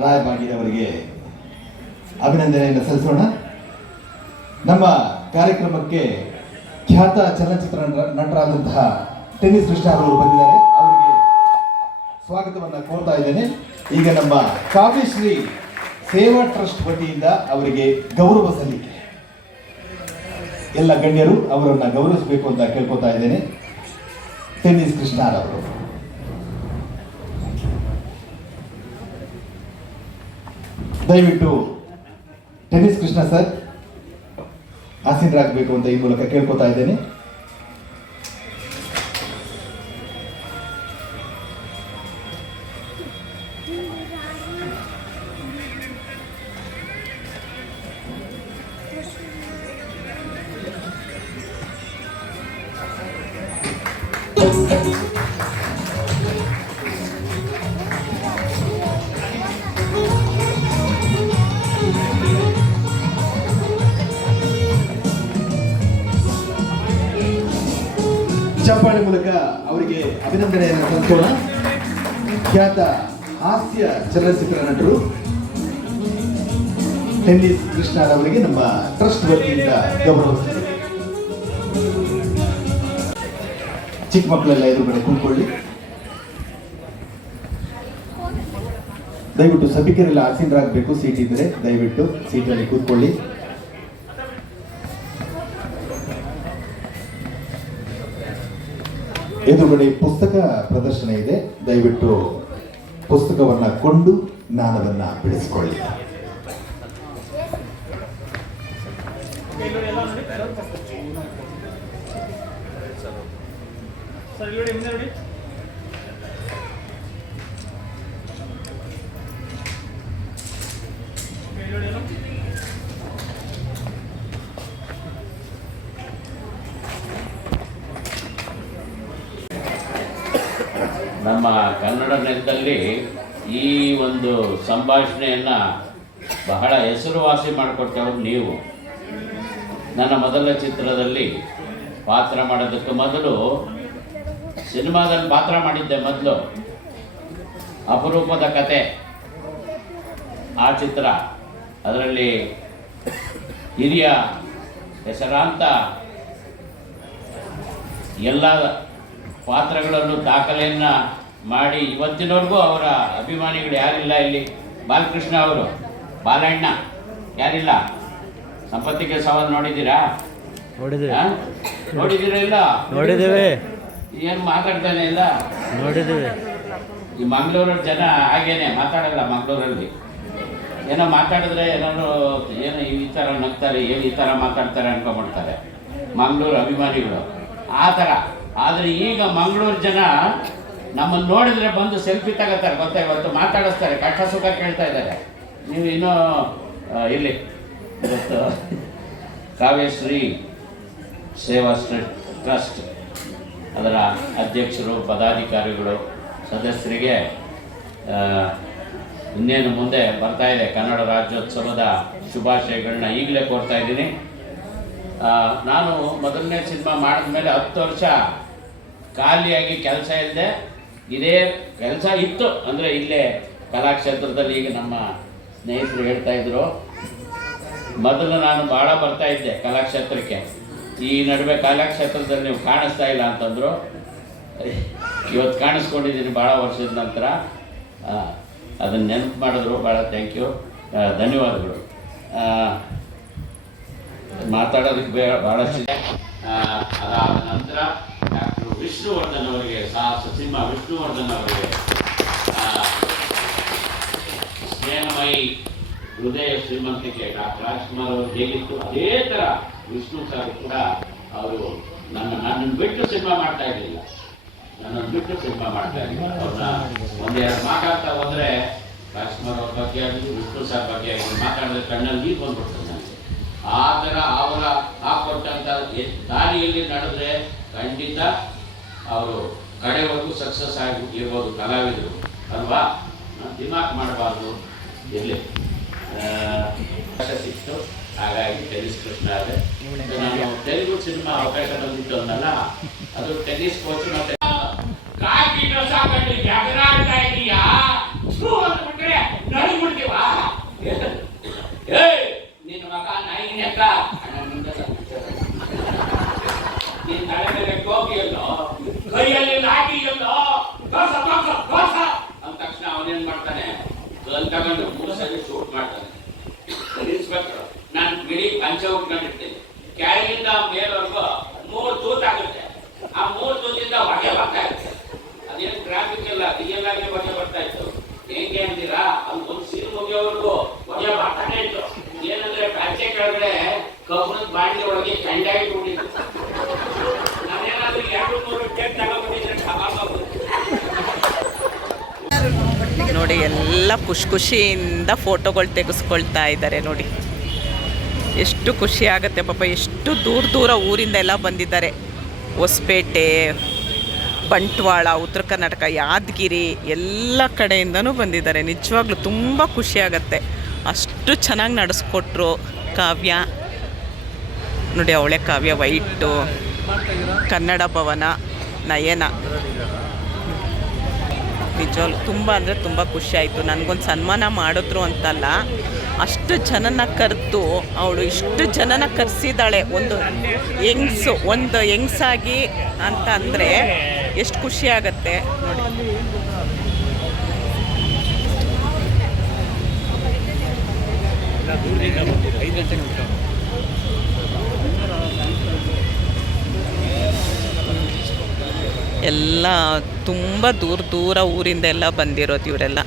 ರಾಯಬಾಗಿರ್ ಅವರಿಗೆ ಅಭಿನಂದನೆಯನ್ನು ಸಲ್ಲಿಸೋಣ. ನಮ್ಮ ಕಾರ್ಯಕ್ರಮಕ್ಕೆ ಖ್ಯಾತ ಚಲನಚಿತ್ರ ನಟರಾದಂತಹ ಟೆನ್ನಿಸ್ ಕೃಷ್ಣ ಅವರು ಬಂದಿದ್ದಾರೆ. ಅವರಿಗೆ ಸ್ವಾಗತವನ್ನು ಕೋರ್ತಾ ಇದ್ದೇನೆ. ಈಗ ನಮ್ಮ ಕಾವ್ಯಶ್ರೀ ಸೇವಾ ಟ್ರಸ್ಟ್ ವತಿಯಿಂದ ಅವರಿಗೆ ಗೌರವ ಸಲ್ಲಿಕೆ. ಎಲ್ಲ ಗಣ್ಯರು ಅವರನ್ನು ಗೌರವಿಸಬೇಕು ಅಂತ ಕೇಳ್ಕೊತಾ ಇದ್ದೇನೆ. ಟೆನ್ನಿಸ್ ಕೃಷ್ಣ ಅವರು ದಯವಿಟ್ಟು ಟೆನ್ನಿಸ್ ಕೃಷ್ಣ ಸರ್ ಆಸೀನರಾಗಬೇಕು ಅಂತ ಈ ಮೂಲಕ ಕೇಳ್ಕೊತಾ ಇದ್ದೇನೆ. ಚಪ್ಪಾಳೆ ಮೂಲಕ ಅವರಿಗೆ ಅಭಿನಂದನೆಯನ್ನು ಸಲ್ಲಿಸೋಣ. ಖ್ಯಾತ ಹಾಸ್ಯ ಚಲನಚಿತ್ರ ನಟರು ಟೆನ್ನಿಸ್ ಕೃಷ್ಣ ಅವರಿಗೆ ನಮ್ಮ ಟ್ರಸ್ಟ್ ವತಿಯಿಂದ ಗೌರವ ಸಲ್ಲಿಕೆ. ಚಿಕ್ಕ ಮಕ್ಕಳೆಲ್ಲ ಎದುರುಗಡೆ ಕೂತ್ಕೊಳ್ಳಿ. ದಯವಿಟ್ಟು ಸಭಿಕರೆಲ್ಲ ಆಸೀನರಾಗಬೇಕು. ಸೀಟ್ ಇದ್ದರೆ ದಯವಿಟ್ಟು ಸೀಟಲ್ಲಿ ಕೂತ್ಕೊಳ್ಳಿ. ಎದುರುಗಡೆ ಪುಸ್ತಕ ಪ್ರದರ್ಶನ ಇದೆ. ದಯವಿಟ್ಟು ಪುಸ್ತಕವನ್ನು ಕೊಂಡು ಜ್ಞಾನವನ್ನು ಬೆಳೆಸಿಕೊಳ್ಳಿ. ಸರ್ ಇಲ್ಲಿ ನೋಡಿ, ಮುಂದೆ ನೋಡಿ. ನಮ್ಮ ಕನ್ನಡ ನೆಲದಲ್ಲಿ ಈ ಒಂದು ಸಂಭಾಷಣೆಯನ್ನು ಬಹಳ ಹೆಸರುವಾಸಿ ಮಾಡಿಕೊಟ್ಟವರು ನೀವು. ನನ್ನ ಮೊದಲ ಚಿತ್ರದಲ್ಲಿ ಪಾತ್ರ ಮಾಡೋದಕ್ಕೆ ಮೊದಲು ಸಿನಿಮಾದಲ್ಲಿ ಪಾತ್ರ ಮಾಡಿದ್ದೆ. ಮೊದಲು ಅಪರೂಪದ ಕತೆ ಆ ಚಿತ್ರ. ಅದರಲ್ಲಿ ಹಿರಿಯ ಹೆಸರಾಂತ ಎಲ್ಲ ಪಾತ್ರಗಳನ್ನು ದಾಖಲೆಯನ್ನು ಮಾಡಿ ಇವತ್ತಿನವರೆಗೂ ಅವರ ಅಭಿಮಾನಿಗಳು ಯಾರಿಲ್ಲ ಇಲ್ಲಿ. ಬಾಲಕೃಷ್ಣ ಅವರು, ಬಾಲಣ್ಣ ಯಾರಿಲ್ಲ. ಸಂಪತ್ತಿಗೆ ಸವಾಲು ನೋಡಿದ್ದೀರಾ? ನೋಡಿದ್ದೀರಾ? ಇಲ್ಲ ನೋಡಿದ್ದೇವೆ. ಏನು ಮಾತಾಡ್ತಾನೆ ಇಲ್ಲ. ನೋಡಿದ್ದೇವೆ. ಈ ಮಂಗಳೂರ ಜನ ಹಾಗೇನೆ ಮಾತಾಡಲ್ಲ. ಮಂಗಳೂರಲ್ಲಿ ಏನೋ ಮಾತಾಡಿದ್ರೆ ಏನಾದ್ರು ಏನೋ ಈ ಥರ ನಗ್ತಾರೆ, ಏನು ಈ ಥರ ಮಾತಾಡ್ತಾರೆ ಅನ್ಕೊಂಡ್ಬಿಡ್ತಾರೆ ಮಂಗಳೂರು ಅಭಿಮಾನಿಗಳು. ಆ ಥರ. ಆದರೆ ಈಗ ಮಂಗಳೂರು ಜನ ನಮ್ಮನ್ನು ನೋಡಿದ್ರೆ ಬಂದು ಸೆಲ್ಫಿ ತಗೋತಾರೆ. ಗೊತ್ತಾ? ಇವತ್ತು ಮಾತಾಡಿಸ್ತಾರೆ, ಕಷ್ಟ ಸುಖ ಕೇಳ್ತಾ ಇದ್ದಾರೆ. ನೀವು ಇನ್ನೂ ಇಲ್ಲಿ ಇವತ್ತು ಕಾವ್ಯಶ್ರೀ ಸೇವಾ ಟ್ರಸ್ಟ್ ಅದರ ಅಧ್ಯಕ್ಷರು, ಪದಾಧಿಕಾರಿಗಳು, ಸದಸ್ಯರಿಗೆ ಇನ್ನೇನು ಮುಂದೆ ಬರ್ತಾ ಇದೆ ಕನ್ನಡ ರಾಜ್ಯೋತ್ಸವದ ಶುಭಾಶಯಗಳನ್ನ ಈಗಲೇ ಕೋರ್ತಾ ಇದ್ದೀನಿ. ನಾನು ಮೊದಲನೇ ಸಿನಿಮಾ ಮಾಡಿದ್ಮೇಲೆ 10 ವರ್ಷ ಖಾಲಿಯಾಗಿ ಕೆಲಸ ಇಲ್ಲದೆ ಇದೇ ಕೆಲಸ ಇತ್ತು. ಅಂದರೆ ಇಲ್ಲೇ ಕಲಾಕ್ಷೇತ್ರದಲ್ಲಿ ಈಗ ನಮ್ಮ ಸ್ನೇಹಿತರು ಹೇಳ್ತಾ ಇದ್ರು, ಮೊದಲು ನಾನು ಭಾಳ ಬರ್ತಾ ಇದ್ದೆ ಕಲಾಕ್ಷೇತ್ರಕ್ಕೆ. ಈ ನಡುವೆ ಕಲಾಕ್ಷೇತ್ರದಲ್ಲಿ ನೀವು ಕಾಣಿಸ್ತಾ ಇಲ್ಲ ಅಂತಂದರು. ಇವತ್ತು ಕಾಣಿಸ್ಕೊಂಡಿದ್ದೀನಿ ಭಾಳ ವರ್ಷದ ನಂತರ. ಅದನ್ನು ನೆನಪು ಮಾಡಿದ್ರು. ಭಾಳ ಥ್ಯಾಂಕ್ ಯು, ಧನ್ಯವಾದಗಳು. ಮಾತಾಡೋದಕ್ಕೆ ಭಾಳಷ್ಟಿದೆ. ಅದಾದ ನಂತರ ಡಾಕ್ಟರ್ ವಿಷ್ಣುವರ್ಧನ್ ಅವರಿಗೆ, ಸಾಹಸ ಸಿಂಹ ವಿಷ್ಣುವರ್ಧನ್ ಅವರಿಗೆ, ಸ್ನೇಹಮಯಿ ಹೃದಯ ಶ್ರೀಮಂತಿಕೆ ಡಾಕ್ಟರ್ ರಾಜ್ಕುಮಾರ್ ಅವರು ಹೇಗಿತ್ತು ಅದೇ ಥರ ವಿಷ್ಣು ಸರ್ ಕೂಡ ಅವರು ನನ್ನನ್ನು ಬಿಟ್ಟು ಸಿನಿಮಾ ಮಾಡ್ತಾ ಇರಲಿಲ್ಲ. ಅವ್ರನ್ನ ಒಂದೆರಡು ಮಾತಾಡ್ತಾ ಹೋದರೆ ರಾಜ್ಕುಮಾರ್ ಅವ್ರ ಬಗ್ಗೆ ಆಗಲಿ, ವಿಷ್ಣು ಸರ್ ಬಗ್ಗೆ ಆಗಲಿ ಮಾತಾಡಿದ್ರೆ ಕಣ್ಣಲ್ಲಿ ನೀರು ಬಂದ್ಬಿಡ್ತದೆ ನನಗೆ. ಆ ಥರ ಅವರ ಹಾಕೊಟ್ಟಂಥ ದಾರಿಯಲ್ಲಿ ನಡೆದ್ರೆ ಖಂಡಿತ ಅವರು ಕಡೆವರೆಗೂ ಸಕ್ಸಸ್ ಆಗಿ ಇರ್ಬೋದು ಕಲಾವಿದರು ಅಲ್ವಾ. ದಿಮಾಕ್ ಮಾಡಬಾರ್ದು. ಇರಲಿ ಸಿಕ್ತು, ಹಾಗಾಗಿ ಟೆನ್ನಿಸ್ ಕೃಷ್ಣ ಆದರೆ ನಾನು ತೆಲುಗು ಸಿನಿಮಾ ಅವಕಾಶ ಬಂದಿತ್ತು ಅನ್ನಲ್ಲ, ಅದು ಟೆನ್ನಿಸ್ ಕೋಚ್ ಮತ್ತೆ ಕಾಕಿ ಡ್ರೆಸ್ ಹಾಕೊಂಡು ಜಾಗರಾಡ್ತಾ ಇದೀಯಾ ಅಂದ್ಬಿಟ್ರೆ ಮಾಡ್ತಾನೆ, ಗನ್ ತಗೊಂಡು 3 ಸಲ ಶೂಟ್ ಮಾಡ್ತಾನೆ. ಇನ್ಸ್ಪೆಕ್ಟರ್ ನಾನು ಬಿಡಿ ಪಂಚೆ ಉಟ್ಕೊಂಡಿರ್ತೀನಿ, ಕೆಳಗಿಂದ ಮೇಲ್ವರೆಗೂ 3 ತೂತಾಗುತ್ತೆ. ಆ 3 ತೂತಿಂದ ಹೊಗೆ ಬರ್ತಾ ಇರುತ್ತೆ. ಅದೇನು ಟ್ರಾಫಿಕ್ ಇಲ್ಲ, ರಿಯಲ್ ಆಗಿ ಹೊಗೆ ಬರ್ತಾ ಇತ್ತು. ಹೆಂಗೆ ಅಂತೀರಾ, ಅದು ಒಂದು ಸೀನ್ ಮುಗಿಯೋವರೆಗೂ ಹೊಗೆ ಬರ್ತಾನೆ ಇತ್ತು. ಏನಂದ್ರೆ ಪಂಚೆ ಕೆಳಗಡೆ ಕಬ್ಬಣದ ಬಾಂಡ್ಲಿ ಒಳಗೆ ಕಂಡಾಗಿ ಬಿಟ್ಟಿತ್ತು. ನಾನೇನಾದ್ರೂ 2-3 ಟೇಕ್ ತಗೊಂಡ್ಬಿಟ್ಟಿದ್ರೆ ನೋಡಿ ಎಲ್ಲ ಖುಷಿಯಿಂದ ಫೋಟೋಗಳು ತೆಗೆಸ್ಕೊಳ್ತಾ ಇದ್ದಾರೆ. ನೋಡಿ ಎಷ್ಟು ಖುಷಿ ಆಗುತ್ತೆ ಪಾಪ. ಎಷ್ಟು ದೂರ ಊರಿಂದ ಎಲ್ಲ ಬಂದಿದ್ದಾರೆ. ಹೊಸಪೇಟೆ, ಬಂಟ್ವಾಳ, ಉತ್ತರ ಕರ್ನಾಟಕ, ಯಾದಗಿರಿ ಎಲ್ಲ ಕಡೆಯಿಂದನೂ ಬಂದಿದ್ದಾರೆ. ನಿಜವಾಗ್ಲೂ ತುಂಬ ಖುಷಿಯಾಗತ್ತೆ. ಅಷ್ಟು ಚೆನ್ನಾಗಿ ನಡೆಸ್ಕೊಟ್ರು ಕಾವ್ಯ. ನೋಡಿ ಅವಳೆ ಕಾವ್ಯ ವೈಟು, ಕನ್ನಡ ಭವನ ನಯನ. ನಿಜವಾಗ್ಲೂ ತುಂಬ ಅಂದರೆ ತುಂಬ ಖುಷಿ ಆಯಿತು. ನನಗೊಂದು ಸನ್ಮಾನ ಮಾಡಿದ್ರು ಅಂತಲ್ಲ, ಅಷ್ಟು ಜನನ ಕರೆದು ಅವಳು ಇಷ್ಟು ಜನನ ಕರೆಸಿದ್ದಾಳೆ. ಒಂದು ಹೆಂಗ್ಸಾಗಿ ಅಂತ ಅಂದರೆ ಎಷ್ಟು ಖುಷಿ ಆಗುತ್ತೆ ನೋಡಿ. ಎಲ್ಲ ತುಂಬ ದೂರ ಊರಿಂದ ಎಲ್ಲ ಬಂದಿರೋದು ಇವರೆಲ್ಲ.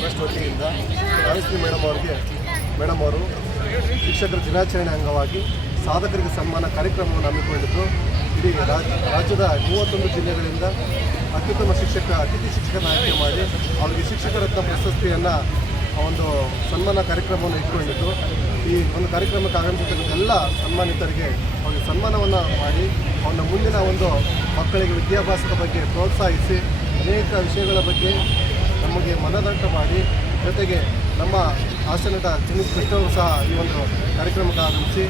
ಟ್ರಸ್ಟ್ ವತಿಯಿಂದ ರಾಜಶ್ರೀ ಮೇಡಮ್ ಅವರು ಶಿಕ್ಷಕರ ದಿನಾಚರಣೆ ಅಂಗವಾಗಿ ಸಾಧಕರಿಗೆ ಸನ್ಮಾನ ಕಾರ್ಯಕ್ರಮವನ್ನು ಹಮ್ಮಿಕೊಂಡಿದ್ದು, ಇಡೀ ರಾಜ್ಯದ 31 ಜಿಲ್ಲೆಗಳಿಂದ ಅತ್ಯುತ್ತಮ ಅತಿಥಿ ಶಿಕ್ಷಕರನ್ನು ಆಯ್ಕೆ ಮಾಡಿ ಅವರಿಗೆ ಶಿಕ್ಷಕ ರತ್ನ ಪ್ರಶಸ್ತಿಯನ್ನು ಒಂದು ಸನ್ಮಾನ ಕಾರ್ಯಕ್ರಮವನ್ನು ಇಟ್ಕೊಂಡಿದ್ದು, ಈ ಒಂದು ಕಾರ್ಯಕ್ರಮಕ್ಕೆ ಆಗಮಿಸಿದ ಎಲ್ಲ ಸನ್ಮಾನಿತರಿಗೆ ಅವರಿಗೆ ಸನ್ಮಾನವನ್ನು ಮಾಡಿ ಅವನ ಮುಂದಿನ ಒಂದು ಮಕ್ಕಳಿಗೆ ವಿದ್ಯಾಭ್ಯಾಸದ ಬಗ್ಗೆ ಪ್ರೋತ್ಸಾಹಿಸಿ ಅನೇಕ ವಿಷಯಗಳ ಬಗ್ಗೆ ನಮಗೆ ಮನದಟ್ಟ ಮಾಡಿ, ಜೊತೆಗೆ ನಮ್ಮ ಹಾಸ್ಯನಟ ಜಿನಿಸ್ ಕೃಷ್ಣವರು ಸಹ ಈ ಒಂದು ಕಾರ್ಯಕ್ರಮಕ್ಕೆ ಆಗಮಿಸಿ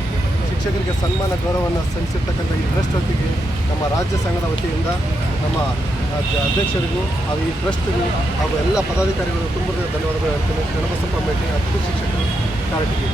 ಶಿಕ್ಷಕರಿಗೆ ಸನ್ಮಾನ ಗೌರವವನ್ನು ಸಲ್ಲಿಸಿರ್ತಕ್ಕಂಥ ಈ ಟ್ರಸ್ಟ್ ವತಿಗೆ ನಮ್ಮ ರಾಜ್ಯ ಸಂಘದ ವತಿಯಿಂದ ನಮ್ಮ ಅಧ್ಯಕ್ಷರಿಗೂ ಹಾಗೂ ಈ ಟ್ರಸ್ಟ್ಗೂ ಹಾಗೂ ಎಲ್ಲ ಪದಾಧಿಕಾರಿಗಳು ತುಂಬ ಧನ್ಯವಾದಗಳು ಹೇಳ್ತೇನೆ. ಶರಣಬಸಪ್ಪ ಮೇಟಿ, ಅತಿಥಿ ಶಿಕ್ಷಕರು ಕಾರಟಗಿ.